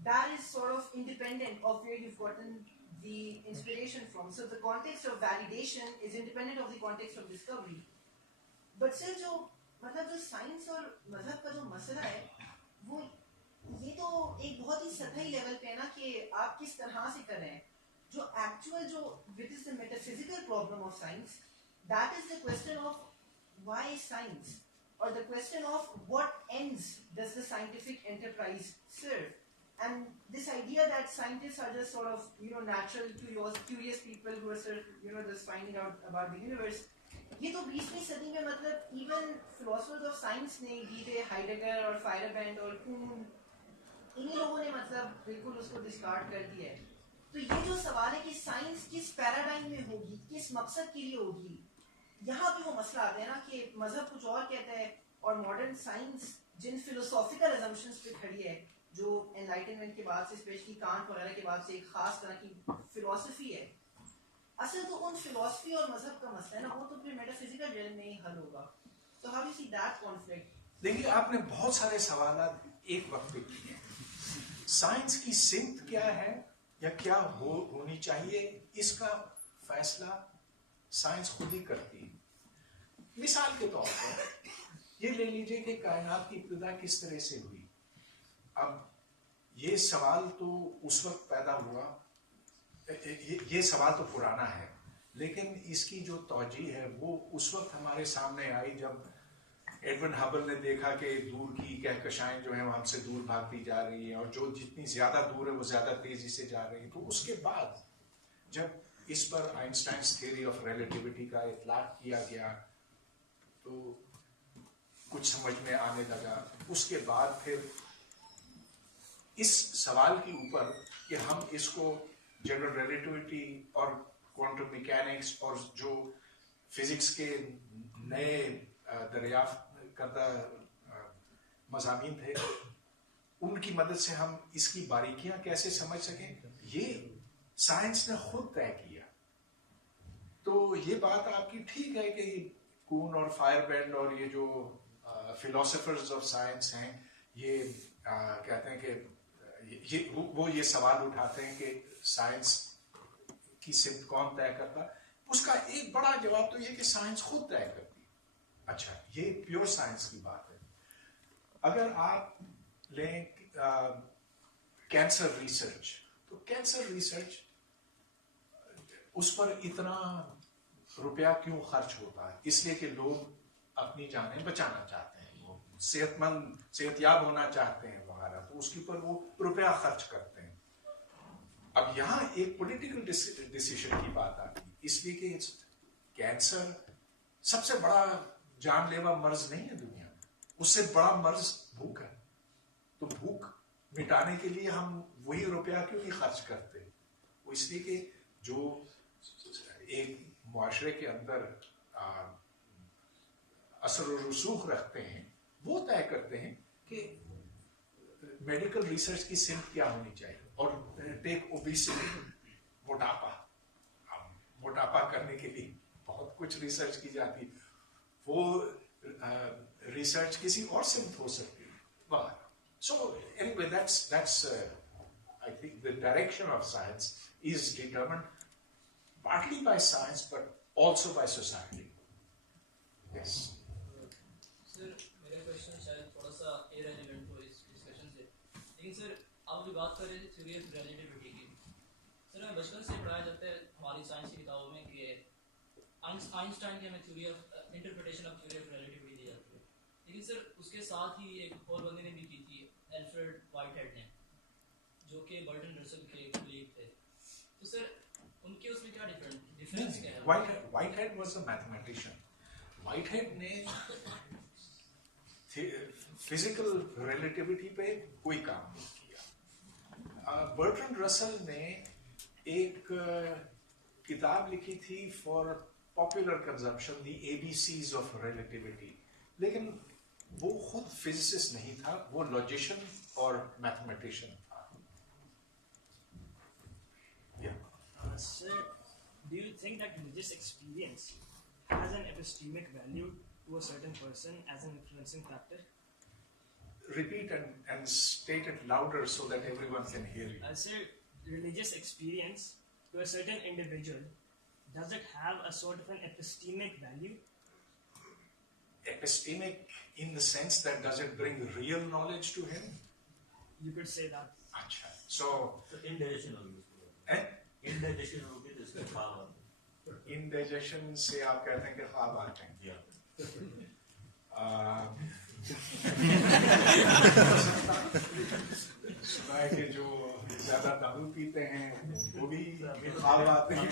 that is sort of independent of where you've gotten the inspiration from. So the context of validation is independent of the context of discovery. But sir, जो science और मजहब का जो मसला है, वो ये तो एक बहुत ही सतही लेवल पे है ना कि आप किस तरह से कर रहे हैं. जो actual which is the metaphysical problem of science, that is the question of why science, or the question of what ends does the scientific enterprise serve. And this idea that scientists are just sort of natural curious people who are just finding out about the universe. ये तो 20वीं सदी में मतलब even philosophers of science ने गीते Heidegger और फायरबैंड और कुन इन्हीं लोगों ने मतलब बिल्कुल उसको डिस्कार्ड कर दिया है. तो ये जो सवाल है कि साइंस किस पैराडाइम में होगी, किस मकसद के लिए होगी, यहाँ भी वो मसला आता है ना कि मजहब कुछ और कहता है और मॉडर्न साइंस जिन फिलोसॉफिकल असम्पशंस पे खड़ी है, जो एनलाइटनमेंट के बाद से स्पेशली कांट वगैरह के बाद से एक खास तरह की फिलोसफी है. असल तो उन फिलॉसफी और मजहब का मसला है ना, वो तो फिर मेटाफिजिकल रियल्म में ही हल होगा. So how do you see that conflict? देखिए, आपने बहुत सारे सवाल एक वक्त पे की हैं। साइंस की सिमत क्या है या क्या होनी चाहिए, इसका फैसला साइंस खुद ही करती है। मिसाल के तौर पर ये ले लीजिए कि कायनात की इब्तिदा किस तरह से हुई। अब ये सवाल तो उस वक्त पैदा हुआ, ये सवाल तो पुराना है, लेकिन इसकी जो तौजीह है वो उस वक्त हमारे सामने आई जब एडविन हबल ने देखा कि दूर की कहकशाएं जो हैं वो हमसे दूर भागती जा रही हैं, और जो जितनी ज्यादा दूर है वो ज्यादा तेजी से जा रही है। तो उसके बाद जब इस पर आइंस्टाइन्स थ्योरी ऑफ रिलेटिविटी का इतलाक किया गया तो कुछ समझ में आने लगा। उसके बाद फिर इस सवाल के ऊपर कि हम इसको जनरल रिलेटिविटी और क्वांटम मैकेनिक्स और जो फिजिक्स के नए दरियाफ्त करदा मज़ामीन थे उनकी मदद से हम इसकी बारीकियां कैसे समझ सकें, ये साइंस ने खुद तय किया। तो ये बात आपकी ठीक है कि कून और फायरबैंड और ये जो फिलोसोफर्स ऑफ साइंस हैं ये कहते हैं कि वो ये सवाल उठाते हैं कि साइंस की सिमत कौन तय करता। उसका एक बड़ा जवाब तो ये कि साइंस खुद तय करती। अच्छा, ये प्योर साइंस की बात है। अगर आप लें कैंसर रिसर्च, तो कैंसर रिसर्च उस पर इतना रुपया क्यों खर्च होता है? इसलिए कि लोग अपनी जानें बचाना चाहते हैं, वो सेहतयाब होना चाहते हैं वगैरह, तो उसके ऊपर वो रुपया खर्च करते हैं। अब यहाँ एक पॉलिटिकल डिसीजन की बात आती है, इसलिए कि कैंसर सबसे बड़ा जानलेवा मर्ज नहीं है दुनिया में, उससे बड़ा मर्ज भूख है। तो भूख मिटाने के लिए हम वही रुपया क्यों नहीं खर्च करते? वो इसलिए कि जो एक मुआशरे के अंदर असर और रसूख रखते हैं वो तय करते हैं कि मेडिकल रिसर्च की सिमत क्या होनी चाहिए। और टेक ओबेसिटी, मोटापा करने के लिए बहुत कुछ रिसर्च की जाती है, वो रिसर्च किसी और सिमत हो सकती है। So anyway, that's I think the direction of science is determined partly by science but also by society. Yes. Sir मेरा क्वेश्चन शायद थोड़ा सा irrelevant हो इस डिस्कशन से, लेकिन सर आप जो बात कर रहे थे थ्योरी ऑफ रिलेटिविटी की, सर हमें बचपन से पढ़ाया जाता है हमारी साइंस की किताबों में कि आइंस्टाइन की हमें theory of interpretation of theory of relativity दी जाती है, लेकिन सर उसके साथ ही एक और बंदे ने भी की थी, एल्फ्रेड व्हाइटहेड ने, जो कि बर्टन रसल के कलीग थे। तो सर उनके उसमें क्या डिफरेंस क्या है? Whitehead was a mathematician. Whitehead ने फिजिकल रिलेटिविटी पे कोई काम नहीं किया। बर्टन रसल ने एक किताब लिखी थी for popular consumption, the ABCs of relativity, लेकिन वो खुद फिजिसिस्ट नहीं था, वो लॉजिशियन और मैथमेटिशियन था। Sir, do you think that religious experience has an epistemic value to a certain person as an influencing factor? Repeat and state it louder so that everyone can hear you. Sir, religious experience to a certain individual, does it have a sort of an epistemic value? Epistemic in the sense that does it bring real knowledge to him? You could say that. Achha. So indigestion होगी उसको। indigestion होगी तो इसका ख्वाब आता है। indigestion से आप कहते हैं कि ख्वाब आते हैं। सुना है कि जो ज्यादा दारू पीते हैं वो भी ख्वाब आते हैं।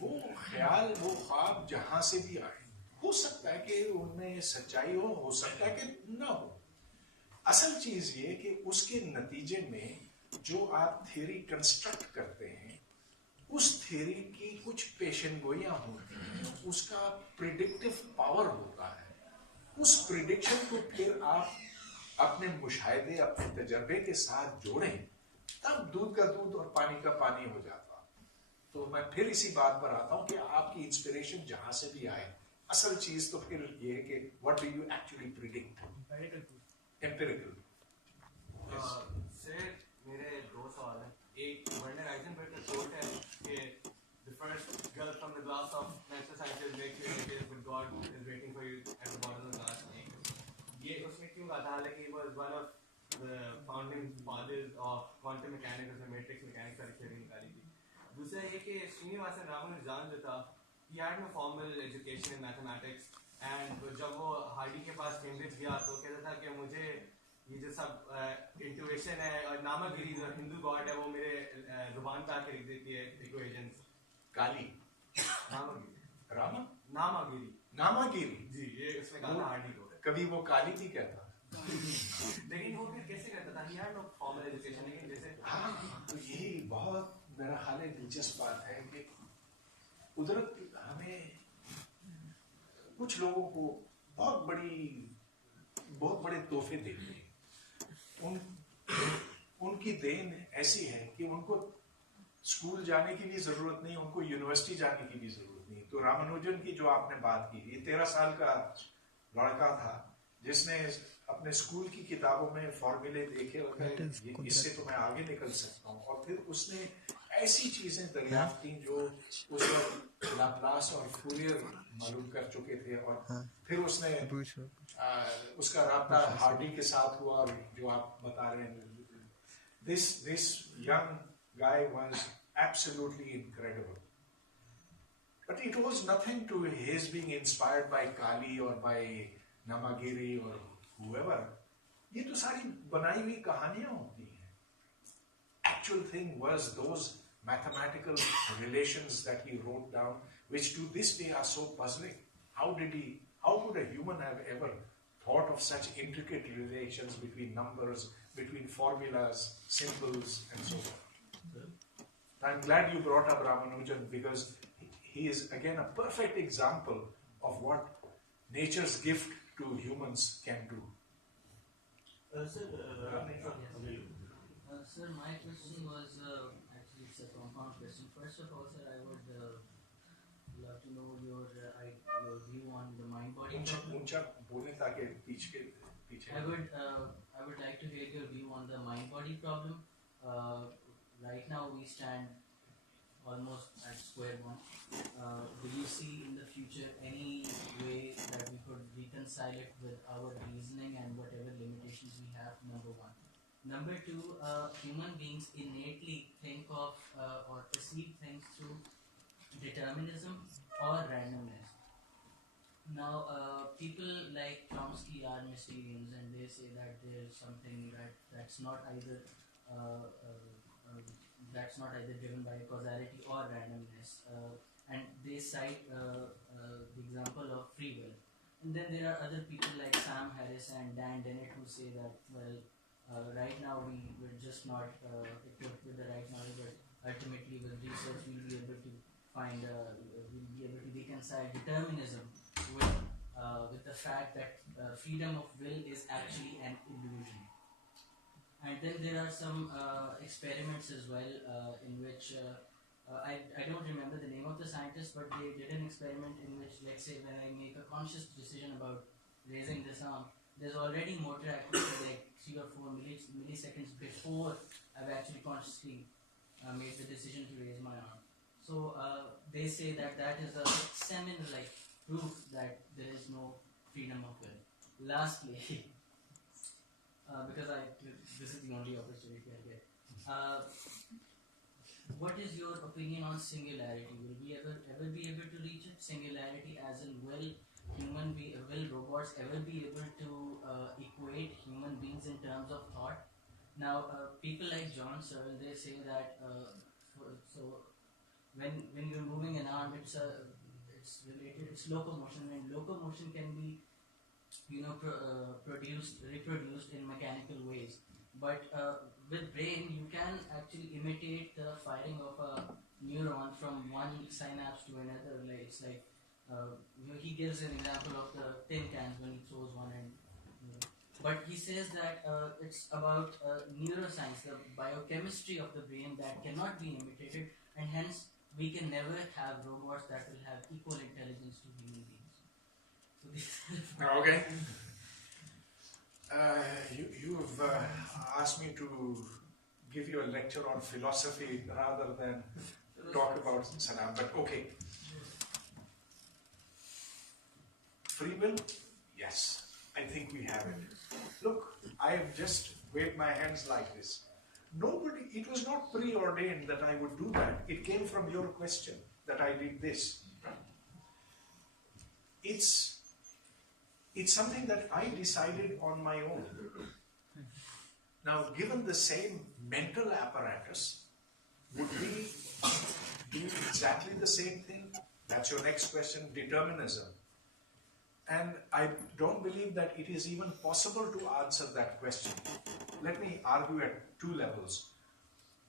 वो ख्याल, वो ख्वाब जहां से भी आए, हो सकता है कि उनमें सच्चाई हो सकता है कि ना हो। असल चीज ये कि उसके नतीजे में जो आप थ्योरी कंस्ट्रक्ट करते हैं उस थ्योरी की कुछ पेशेनगोइयां होती हैं, उसका प्रिडिक्टिव पावर होता है। उस प्रिडिक्शन को फिर आप अपने मुशाहिदे, अपने तजर्बे के साथ जोड़ें, तब दूध का दूध और पानी का पानी हो जाता। तो मैं फिर इसी बात पर आता हूँ कि आपकी इंस्पिरेशन जहां से भी आए, असल चीज तो फिर ये है कि what do you actually predict, empirical. Sir मेरे दो सवाल हैं। एक, वर्नर हाइजेनबर्ग का कोट है कि the first girl from the glass of natural sciences makes you realize that God is waiting for you at the bottom of the glass. ये उसने क्यों कहा था? हालांकि he was one of the founding fathers of quantum mechanics, उसने matrix mechanics सारी theory निकाली थी। दूसरा ये कि श्रीनिवासन रामानुजन जो था, he had no formal education in mathematics, and जब वो हार्डी के पास कैम्ब्रिज गया तो कहता था कि मुझे ये जो सब इंट्यूशन है और नामागिरी जो हिंदू गॉड है वो मेरे जुबान पे आके लिख देती है इक्वेशंस। काली नामागिरी, रामा नामागिरी, नामागिरी जी ये उसने कहा था हार्डी को। कभी वो काली थी कहता, लेकिन वो फिर कैसे करता था? he had no formal education, लेकिन जैसे हाँ, तो यही बहुत मेरा ख्याल है दिलचस्प बात है कि कुदरत हमें कुछ लोगों को बहुत बड़े तोहफे देती है। उनकी देन ऐसी है कि उनको स्कूल जाने की भी जरूरत नहीं, उनको यूनिवर्सिटी जाने की भी जरूरत नहीं। तो रामानुजन की जो आपने बात की, ये 13 साल का लड़का था जिसने अपने स्कूल की किताबों में फॉर्मूले देखे और कहे इससे तो मैं आगे निकल सकता हूँ, और फिर उसने ऐसी चीजें दरियाफ्त की जो उस वक्त लाप्लास और फूरियर मालूम कर चुके थे, और फिर उसने उसका राब्ता हार्डी के साथ हुआ, और जो आप बता रहे हैं, this young guy was absolutely incredible. But it was nothing to his being inspired by Kali or by Namagiri or whoever. ये तो सारी बनाई हुई कहानियां होती हैं. Actual thing was those mathematical relations that he wrote down, which to this day are so puzzling. How could a human have ever thought of such intricate relations between numbers, between formulas, symbols, and so on? I'm glad you brought up Ramanujan, because he is again a perfect example of what nature's gift to humans can do. Sir, my question was actually it's a compound question. First of all, sir, I would love to know your view on the mind-body problem. ऊंचा बोलने ताकि पीछे. I would like to hear your view on the mind-body problem. Right now we stand almost at square one. Do you see in the future any way that we could reconcile it with our reasoning and whatever limitations we have? Number one. Number two, human beings innately think of or perceive things through determinism or randomness. Now, people like Chomsky are Mysterians, and they say that there is something that's not either driven by causality or randomness, and they cite the example of free will. And then there are other people like Sam Harris and Dan Dennett who say that, well, right now we're just not equipped with the right knowledge, but ultimately with research we'll be able to reconcile determinism with the fact that freedom of will is actually an illusion. And then there are some experiments as well in which I don't remember the name of the scientist, but they did an experiment in which, let's say, when I make a conscious decision about raising this arm, there's already motor activity like 3 or 4 milliseconds before I've actually consciously made the decision to raise my arm. So they say that is a seminal like proof that there is no freedom of will. Lastly, because this is the only opportunity I get. What is your opinion on singularity? Will we ever be able to reach it? Singularity, as in will robots ever be able to equate human beings in terms of thought? Now, people like John Searle, they say that when you're moving an arm, it's locomotion, and locomotion can be reproduced in mechanical ways. But with brain, you can actually imitate the firing of a neuron from one synapse to another. Like it's like he gives an example of the tin cans when he throws one, but he says that it's about neuroscience, the biochemistry of the brain that cannot be imitated, and hence we can never have robots that will have equal intelligence to human beings. So Okay. You've asked me to give you a lecture on philosophy rather than talk about Salam, but okay. Free will? Yes, I think we have it. Look, I have just waved my hands like this. Nobody, it was not preordained that I would do that. It came from your question that I did this. It's something that I decided on my own. Now, given the same mental apparatus, would we do exactly the same thing? That's your next question, determinism. And I don't believe that it is even possible to answer that question. Let me argue at two levels.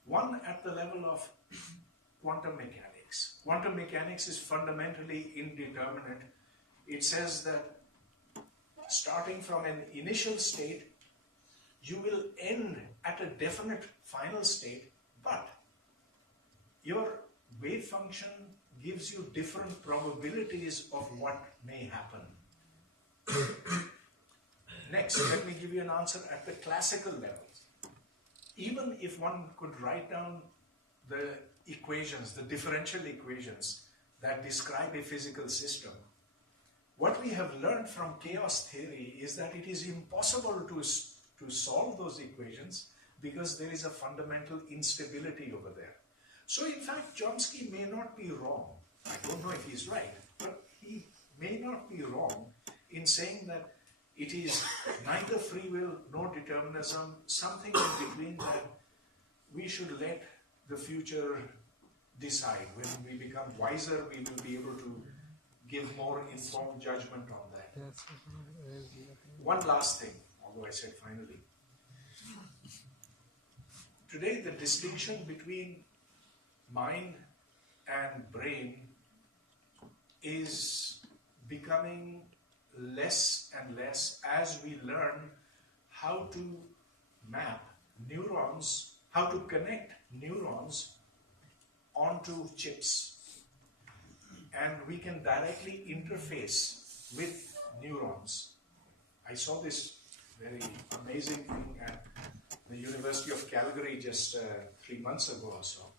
One, at the level of quantum mechanics. Quantum mechanics is fundamentally indeterminate. It says that starting from an initial state, you will end at a definite final state, but your wave function gives you different probabilities of what may happen. Next, let me give you an answer at the classical level. Even if one could write down the equations, the differential equations that describe a physical system, what we have learned from chaos theory is that it is impossible to solve those equations because there is a fundamental instability over there. So in fact, Chomsky may not be wrong. I don't know if he's right, but he may not be wrong in saying that it is neither free will nor determinism, something in between that we should let the future decide. When we become wiser, we will be able to give more informed judgment on that. One last thing, although I said finally. Today, the distinction between mind and brain is becoming less and less as we learn how to map neurons, how to connect neurons onto chips. And we can directly interface with neurons. I saw this very amazing thing at the University of Calgary just 3 months ago or so.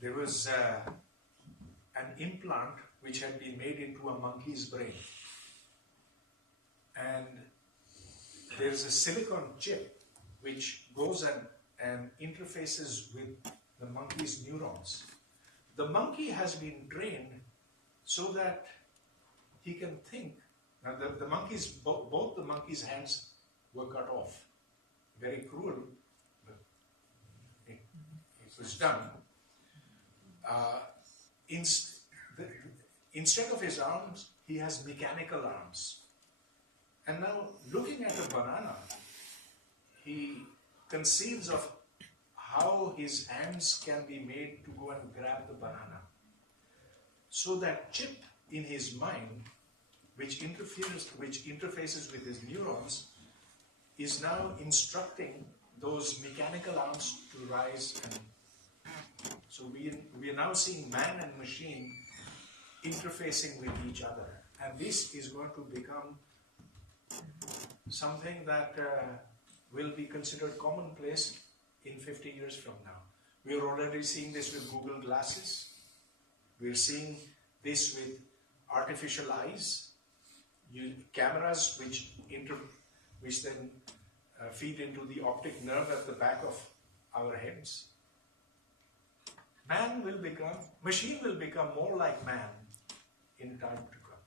There was an implant which had been made into a monkey's brain. And there's a silicon chip which goes and interfaces with the monkey's neurons. The monkey has been trained so that he can think. Now the monkeys, both the monkey's hands were cut off. Very cruel, but it was done. Instead of his arms, he has mechanical arms. And now, looking at a banana, he conceives of how his hands can be made to go and grab the banana. So that chip in his mind, which interfaces with his neurons, is now instructing those mechanical arms to rise. And so we are now seeing man and machine interfacing with each other. And this is going to become something that will be considered commonplace in 50 years from now. We are already seeing this with Google Glasses. We are seeing this with artificial eyes, cameras which then feed into the optic nerve at the back of our heads. Machine will become more like man in time to come.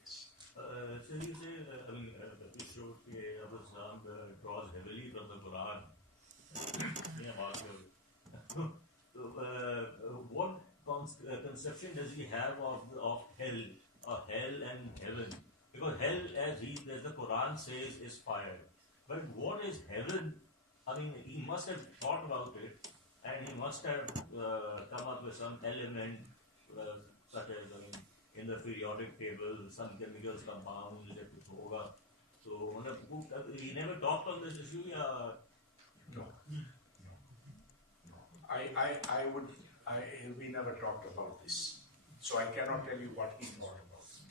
Yes. So you say, you showed Abdus Salam draws heavily from the Quran. What conception does he have of hell and heaven? Because hell, as the Quran says, is fire. But what is heaven? He must have thought about it, and he must have come up with some element, such as in the periodic table, some chemicals compounds, hoga. So he never talked on this issue. No. We never talked about this, so I cannot tell you what he thought about it.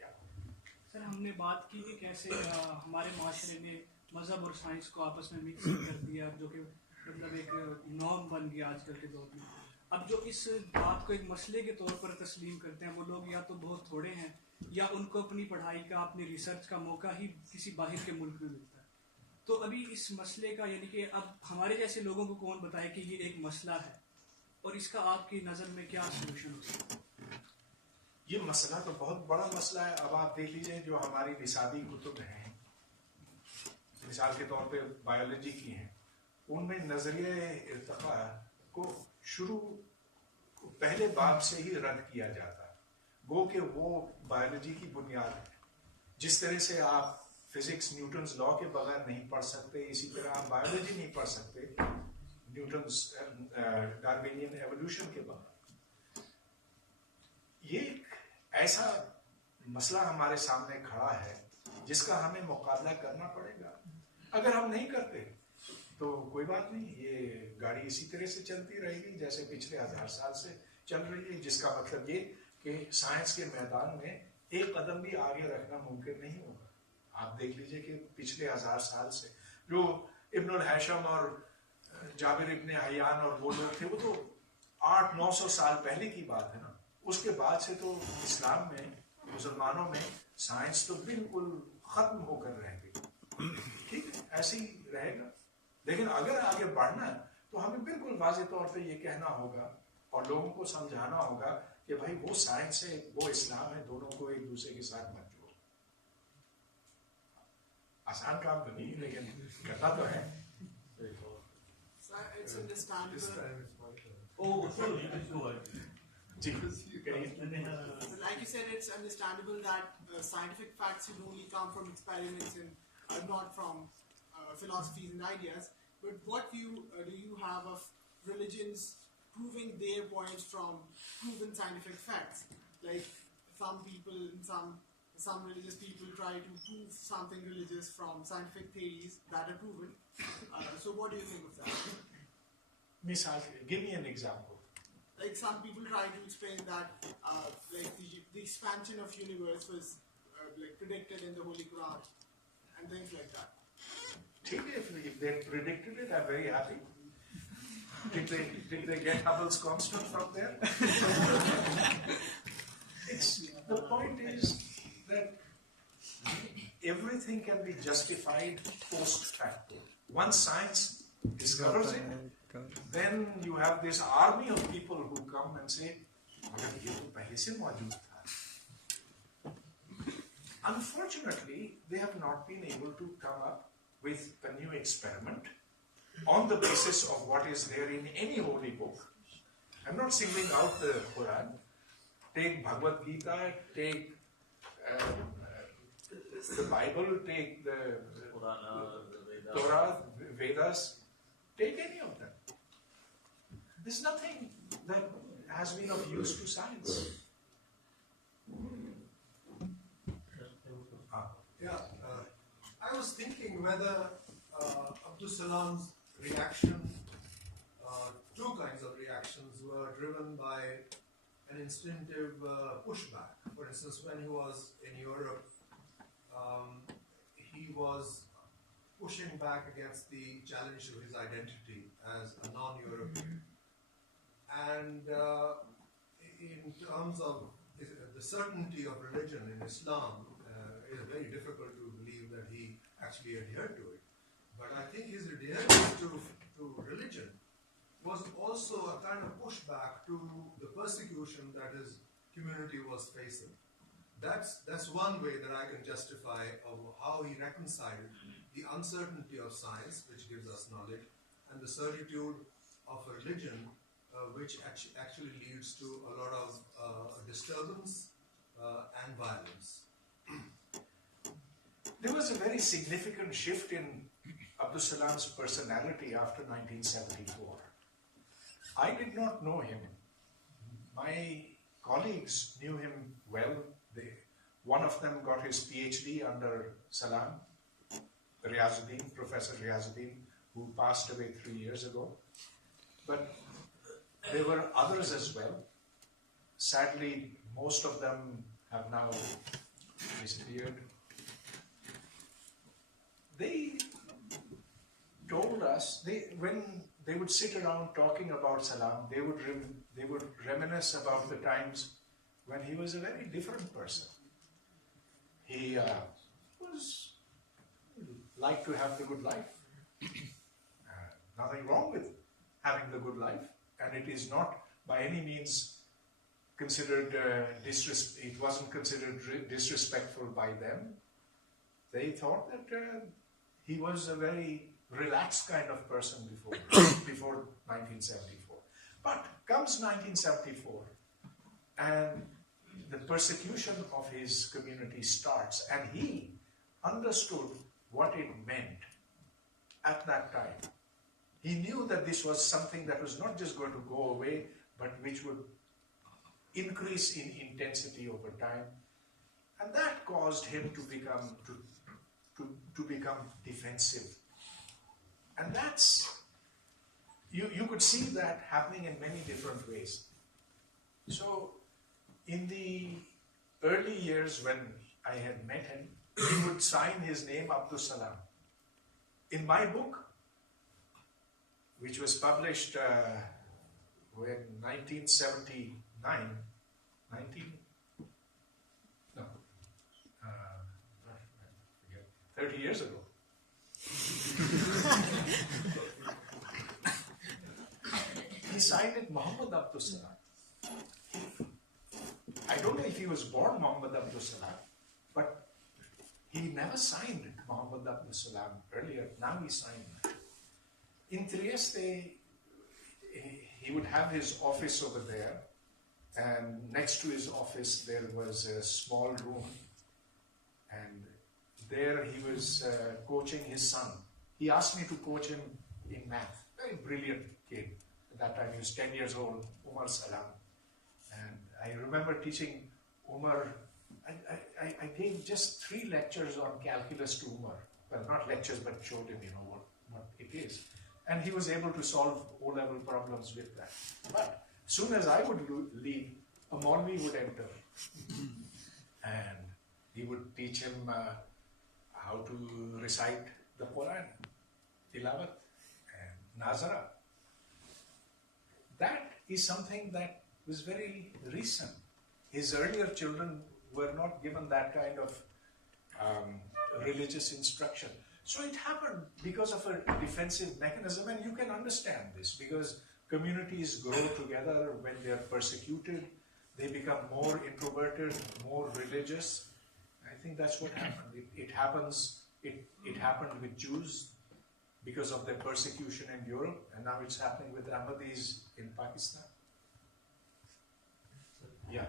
Yeah. Sir हमने बात की कि कैसे हमारे माशरे में मजहब और साइंस को आपस में मिक्स कर दिया, जो कि मतलब एक नॉर्म बन गया आजकल के दौर में. अब जो इस बात को एक मसले के तौर पर तस्लीम करते हैं वो लोग या तो बहुत थोड़े हैं या उनको अपनी पढ़ाई का, अपनी रिसर्च का मौका ही किसी बाहर के मुल्क में मिलता है. तो अभी इस मसले का यानी कि अब हमारे जैसे लोगों को कौन बताए कि ये एक मसला है और इसका आपकी नज़र में क्या सोल्यूशन हो सकता है? ये मसला तो बहुत बड़ा मसला है. अब आप देख लीजिए जो हमारी निसाबी कुतुब हैं, मिसाल के तौर पे बायोलॉजी की हैं, उनमें नजरिए इर्तिका को शुरू पहले बाब से ही रद्द किया जाता है. गो कि वो बायोलॉजी की बुनियाद है. जिस तरह से आप फिजिक्स न्यूटन्स लॉ के बगैर नहीं पढ़ सकते, इसी तरह आप बायोलॉजी नहीं पढ़ सकते न्यूटन्स डार्विनियन एवोल्यूशन के बगैर. ये एक ऐसा मसला हमारे सामने खड़ा है जिसका हमें मुकाबला करना पड़ेगा. अगर हम नहीं करते तो कोई बात नहीं, ये गाड़ी इसी तरह से चलती रहेगी जैसे पिछले 1000 साल से चल रही है, जिसका मतलब ये कि साइंस के मैदान में एक कदम भी आगे रखना मुमकिन नहीं होगा. आप देख लीजिए कि पिछले 1000 साल से जो इब्नुल हैशम और जाबिर इब्ने हयान और वो लोग थे, वो तो 800-900 साल पहले की बात है ना. उसके बाद से तो इस्लाम में, मुसलमानों में साइंस तो बिल्कुल खत्म होकर रह गई. ठीक है, ऐसे ही रहेगा. लेकिन अगर आगे बढ़ना है तो हमें बिल्कुल वाज़ेह तौर पे ये कहना होगा और लोगों को समझाना होगा कि भाई वो साइंस है, वो इस्लाम है, दोनों को एक दूसरे के साथ मत जोड़ो. आसान काम तो नहीं, लेकिन करना तो है. It's understandable. Oh, sorry, you can go ahead. Like you said, it's understandable that scientific facts should only come from experiments and not from philosophies and ideas. But what view do you have of religions proving their points from proven scientific facts? Like some people, some religious people try to prove something religious from scientific theories that are proven. So what do you think of that? Misal, give me an example. Like some people try to explain that like the expansion of universe was like predicted in the Holy Quran and things like that. If they predicted it, I'm very happy. Did they get Hubble's constant from there? The point is that everything can be justified post facto. Once science discovers it, then you have this army of people who come and say, unfortunately, they have not been able to come up with a new experiment on the basis of what is there in any holy book. I'm not singling out the Quran. Take Bhagavad Gita, take the Bible, take the Torah, Vedas, take any of them. There's nothing that has been of use to science. I was thinking whether Abdus Salam's reaction, two kinds of reactions, were driven by an instinctive pushback. For instance, when he was in Europe, he was pushing back against the challenge to his identity as a non-European. And in terms of the certainty of religion in Islam, it is very difficult to believe that he actually adhered to it. But I think his adherence to religion was also a kind of pushback to the persecution that his community was facing. That's one way that I can justify of how he reconciled the uncertainty of science, which gives us knowledge, and the certitude of a religion, which actually leads to a lot of disturbance and violence. There was a very significant shift in Abdus Salam's personality after 1974. I did not know him. My colleagues knew him well. One of them got his PhD under Salam, Riazuddin, Professor Riazuddin, who passed away 3 years ago. but there were others as well. Sadly, most of them have now disappeared. They told us, when they would sit around talking about Salam, they would reminisce about the times when he was a very different person. He was liked to have the good life. Nothing wrong with having the good life, and it is not by any means considered it wasn't considered disrespectful by them. They thought that he was a very relaxed kind of person before 1974. But comes 1974, and the persecution of his community starts, and he understood what it meant at that time. He knew that this was something that was not just going to go away, but which would increase in intensity over time, and that caused him to become defensive. And that's, you could see that happening in many different ways. So in the early years when I had met him, he would sign his name Abdus Salam. In my book, which was published in 1979, 30 years ago. He signed it Muhammad Abdus Salam. I don't know if he was born Muhammad Abdus Salam, but he never signed Muhammad Abdus Salam earlier. Now he signed it. In Trieste, he would have his office over there, and next to his office there was a small room, and there he was coaching his son. He asked me to coach him in math. Very brilliant kid. At that time he was 10 years old, Umar Salam. And I remember teaching Umar, I gave just 3 lectures on calculus to Umar. Well, not lectures, but showed him, what it is. And he was able to solve O-level problems with that. But as soon as I would leave, a Maulvi would enter. And he would teach him how to recite the Quran, Tilawat, and Nazara. That is something that was very recent. His earlier children were not given that kind of religious instruction. So it happened because of a defensive mechanism, and you can understand this because communities grow together when they are persecuted. They become more introverted, more religious. I think that's what happened. It happened with Jews because of their persecution in Europe, and now it's happening with Ahmadis in Pakistan. Yeah.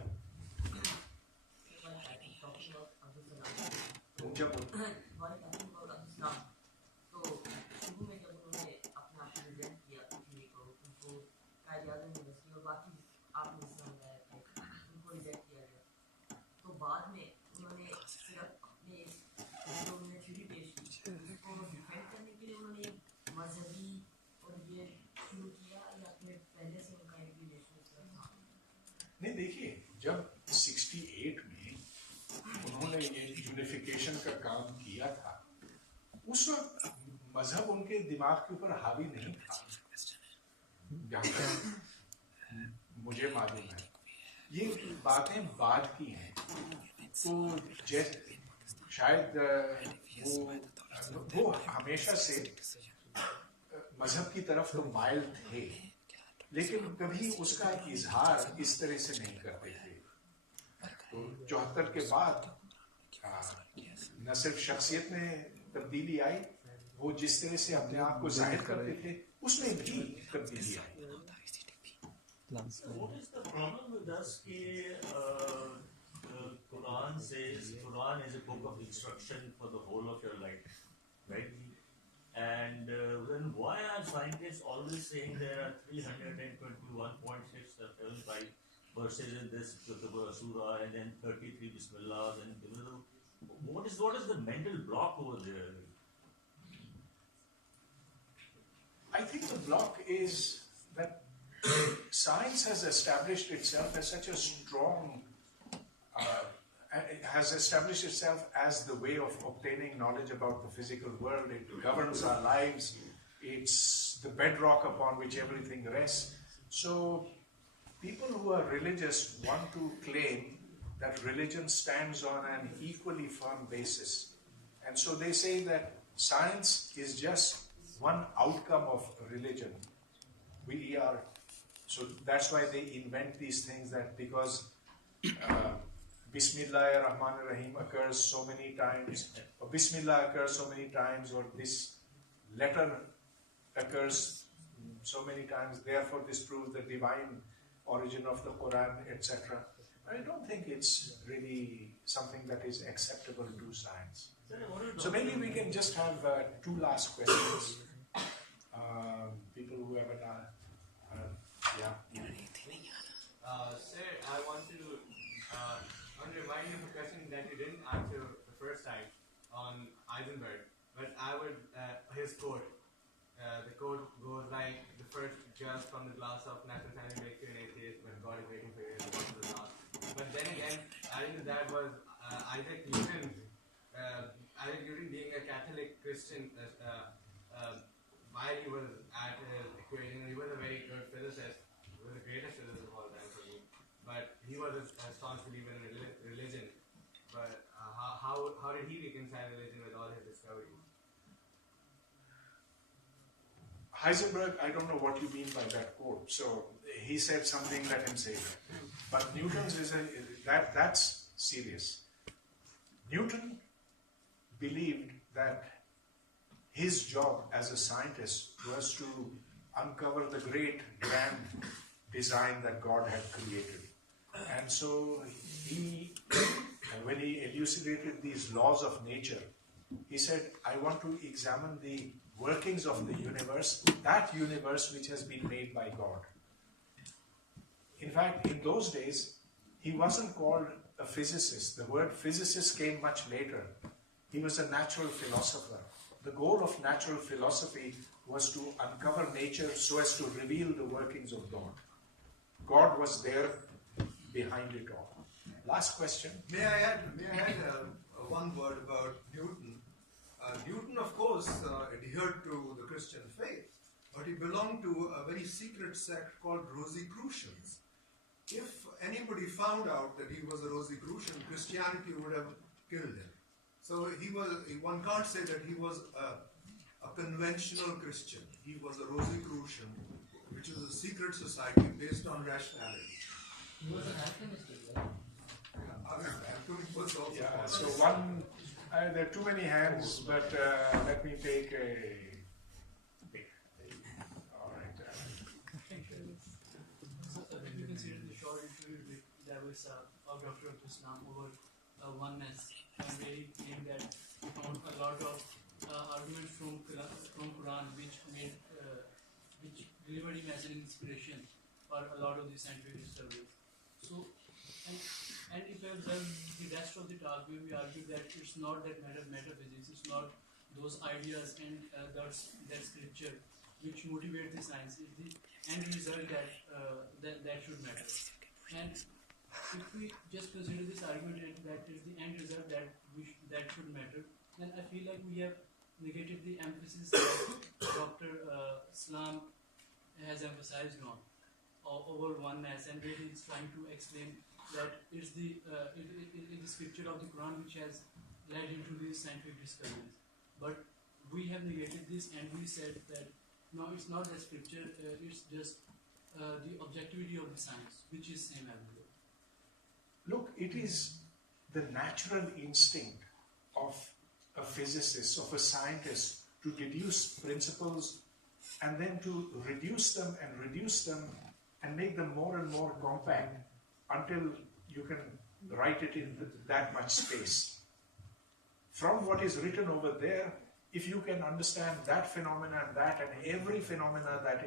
नहीं देखिए, जब 68 में उन्होंने ये unification का काम किया था, उस वक्त मजहब उनके दिमाग के ऊपर हावी नहीं था, जहाँ तक मुझे मालूम है। ये बातें बाद की हैं, तो शायद वो हमेशा से मजहब की तरफ तो माइल थे, लेकिन कभी उसका इजहार इस तरह से नहीं करते थे। तो 74 के बाद न सिर्फ शख्सियत में तब्दीली आई, वो जिस तरह से अपने आप को जाहिर करते थे, उसमें भी तब्दीली आई। What is the problem with us? Quran says Quran is a book of instruction for the whole of your life, right? And then why are scientists always saying there are 321.675 verses in this surah and then 33 bismillahs and what is the mental block over there? I think the block is that science has established itself as such a strong, has established itself as the way of obtaining knowledge about the physical world. It governs our lives. It's the bedrock upon which everything rests. So people who are religious want to claim that religion stands on an equally firm basis. And so they say that science is just one outcome of religion. So that's why they invent these things, that because Bismillah ar-Rahman ar-Rahim occurs so many times, or Bismillah occurs so many times, or this letter occurs so many times, therefore this proves the divine origin of the Quran, etc. I don't think it's really something that is acceptable to science. So maybe we can just have two last questions. People who have yeah. Sir, I want to remind you of a question that you didn't answer the first time on Heisenberg, but I would, his quote, the quote goes like, the first just from the glass of natural science makes you an atheist, but God is waiting for you to go to the glass. But then again, I think that was Isaac Newton. Isaac Newton being a Catholic Christian, while he was at his equation, he was a very good physicist. He was the greatest physicist of all time for me. But he was a staunch believer in religion. But how did he reconcile religion with all his discoveries? Heisenberg, I don't know what you mean by that quote. So he said something, let him say that. But Newton's that's serious. Newton believed that his job as a scientist was to uncover the great grand design that God had created. And so when he elucidated these laws of nature, he said, I want to examine the workings of the universe, that universe which has been made by God. In fact, in those days, he wasn't called a physicist. The word physicist came much later. He was a natural philosopher. The goal of natural philosophy was to uncover nature so as to reveal the workings of God. God was there behind it all. Last question. May I add one word about Newton? Newton, of course, adhered to the Christian faith, but he belonged to a very secret sect called Rosicrucians. If anybody found out that he was a Rosicrucian, Christianity would have killed him. So one can't say that he was a conventional Christian. He was a Rosicrucian, which is a secret society based on rationality. He was an alchemist, right? Alchemist was also there are too many hands, but let me take a pick. All right. You consider the short interview with Pervaiz of Dr. Abdus Salam over oneness, and where he claimed that he found a lot of arguments from Quran which delivered him as an inspiration for a lot of the scientific discoveries. So, and if I observe the rest of the talk, we argue that it's not that metaphysics, it's not those ideas and that scripture which motivate the science. It's the end result that should matter. And if we just consider this argument that is the end result that should matter, then I feel like we have negated the emphasis that Dr. Salam has emphasized on over oneness, and really is trying to explain that it's the scripture of the Quran which has led into these scientific discoveries. But we have negated this, and we said that no, it's not the scripture, it's just the objectivity of the science, which is same everywhere. Look, it is the natural instinct of a physicist, of a scientist, to deduce principles and then to reduce them and make them more and more compact until you can write it in that much space. From what is written over there, if you can understand that phenomena and that and every phenomena that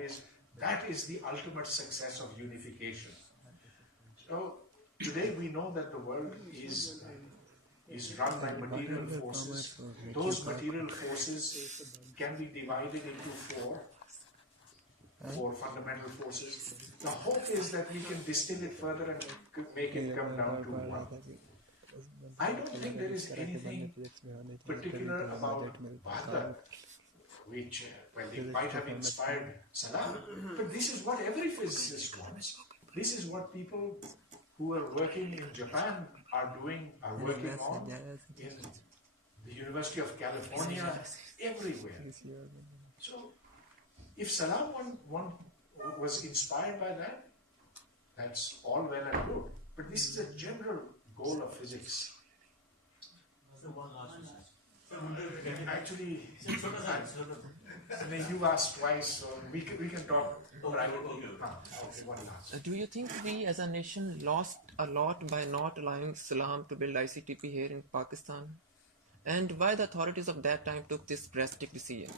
is the ultimate success of unification. So today we know that the world is run by material forces. Those material forces can be divided into four. 4 fundamental forces. The hope is that we can distill it further and make it come down to 1. I don't think there is anything particular about Bhadar which, they might have inspired Salam, but this is what every physicist wants. This is what people who are working in Japan are working on in the University of California, everywhere. So, if Salam was inspired by that, that's all well and good. But this is a general goal of physics. Actually, you asked twice, so we can talk privately. Okay, one last. Do you think we as a nation lost a lot by not allowing Salam to build ICTP here in Pakistan? And why the authorities of that time took this drastic decision?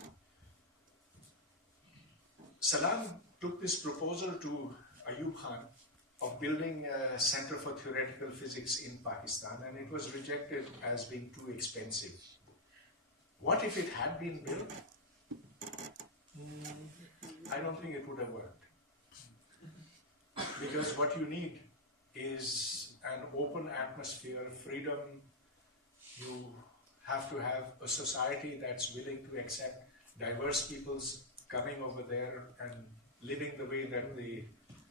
Salam took this proposal to Ayub Khan of building a center for theoretical physics in Pakistan, and it was rejected as being too expensive. What if it had been built? I don't think it would have worked. Because what you need is an open atmosphere, freedom. You have to have a society that's willing to accept diverse peoples coming over there and living the way that they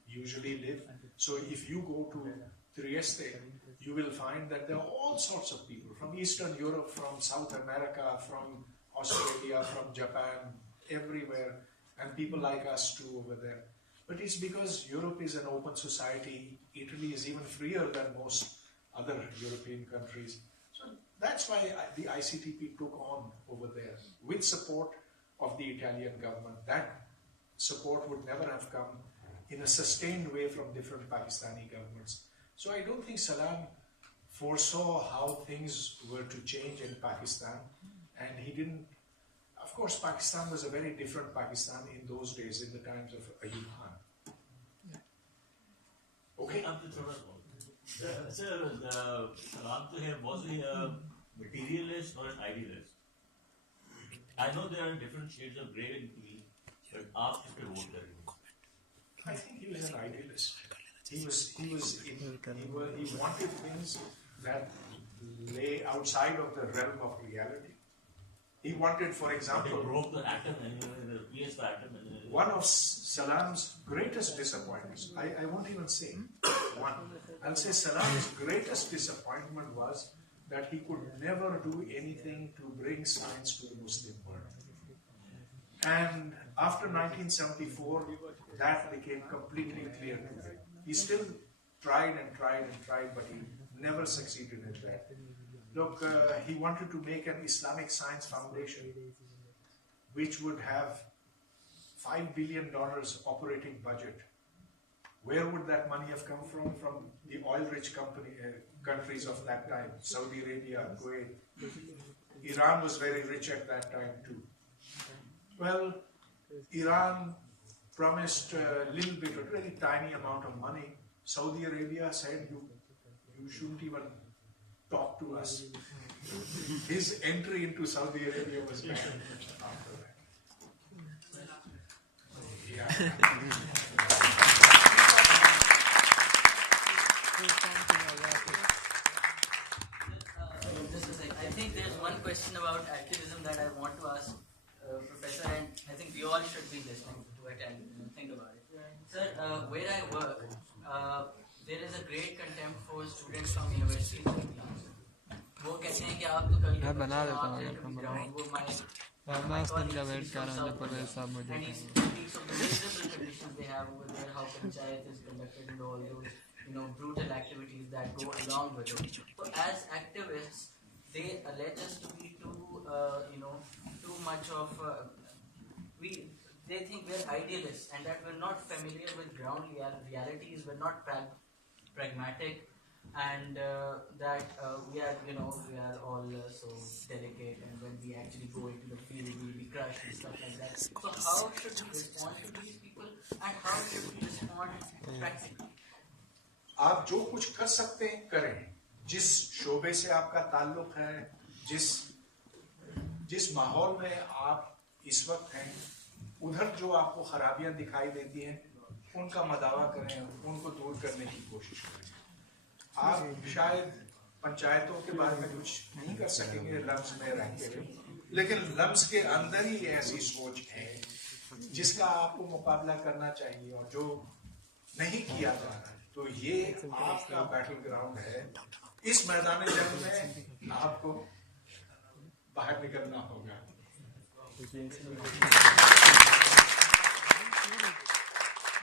usually live. So if you go to Trieste, you will find that there are all sorts of people from Eastern Europe, from South America, from Australia, from Japan, everywhere, and people like us too over there. But it's because Europe is an open society. Italy is even freer than most other European countries. So that's why the ICTP took on over there with support of the Italian government. That support would never have come in a sustained way from different Pakistani governments. So I don't think Salam foresaw how things were to change in Pakistan, and he didn't. Of course, Pakistan was a very different Pakistan in those days, in the times of Ayub Khan. Okay. Sir, Salam to him, was he a materialist or an idealist? I know there are different shades of grey in between, but ask if you vote there. I think he was an idealist. He wanted things that lay outside of the realm of reality. He wanted, for example, they broke the atom and the PS atom. One of Salam's greatest disappointments, I won't even say one, I'll say Salam's greatest disappointment was that he could never do anything to bring science to the Muslim world. And after 1974, that became completely clear to him. He still tried and tried and tried, but he never succeeded in that. Look, he wanted to make an Islamic Science Foundation, which would have $5 billion operating budget. Where would that money have come from? From the oil-rich countries of that time, Saudi Arabia, Kuwait. Iran was very rich at that time too. Well, Iran promised a little bit, a very tiny amount of money. Saudi Arabia said, you shouldn't even talk to us. His entry into Saudi Arabia was bad after that. Yeah. I think there's one question about activism that I want to ask Professor, and I think we all should be listening to it and think about it. Sir, where I work, there is a great contempt for students from universities. वो कहते हैं कि आप तो कल मैं बना देता हूँ मैं उसका वेट कर रहा हूँ परवेज साहब मुझे and he speaks of the miserable conditions they have over there, how panchayat is conducted and all those brutal activities that go along with it. So as activists, they allege us to be too much of they think we're idealists and that we're not familiar with ground realities, we're not pragmatic, and that we are all so delicate, and when we actually go into the field we'll be crushed and stuff like that. So how should we respond to these people, and how should we respond practically? आप जो कुछ कर सकते हैं करें, जिस शोबे से आपका ताल्लुक है, जिस माहौल में आप इस वक्त हैं, ادھر جو آپ کو خرابیاں دکھائی دیتی ہیں ان کا مداوع کریں, ان کو دور کرنے کی کوشش کریں. آپ شاید پنچایتوں کے بارے میں کچھ نہیں کر سکیں گے لمس میں رہتے ہوئے, لیکن لمس کے اندر ہی ایسی سوچ ہے جس کا آپ کو مقابلہ کرنا چاہیے اور جو نہیں کیا جا رہا. تو یہ آپ کا بیٹل گراؤنڈ ہے. اس میدان جنگ میں آپ کو باہر نکلنا ہوگا.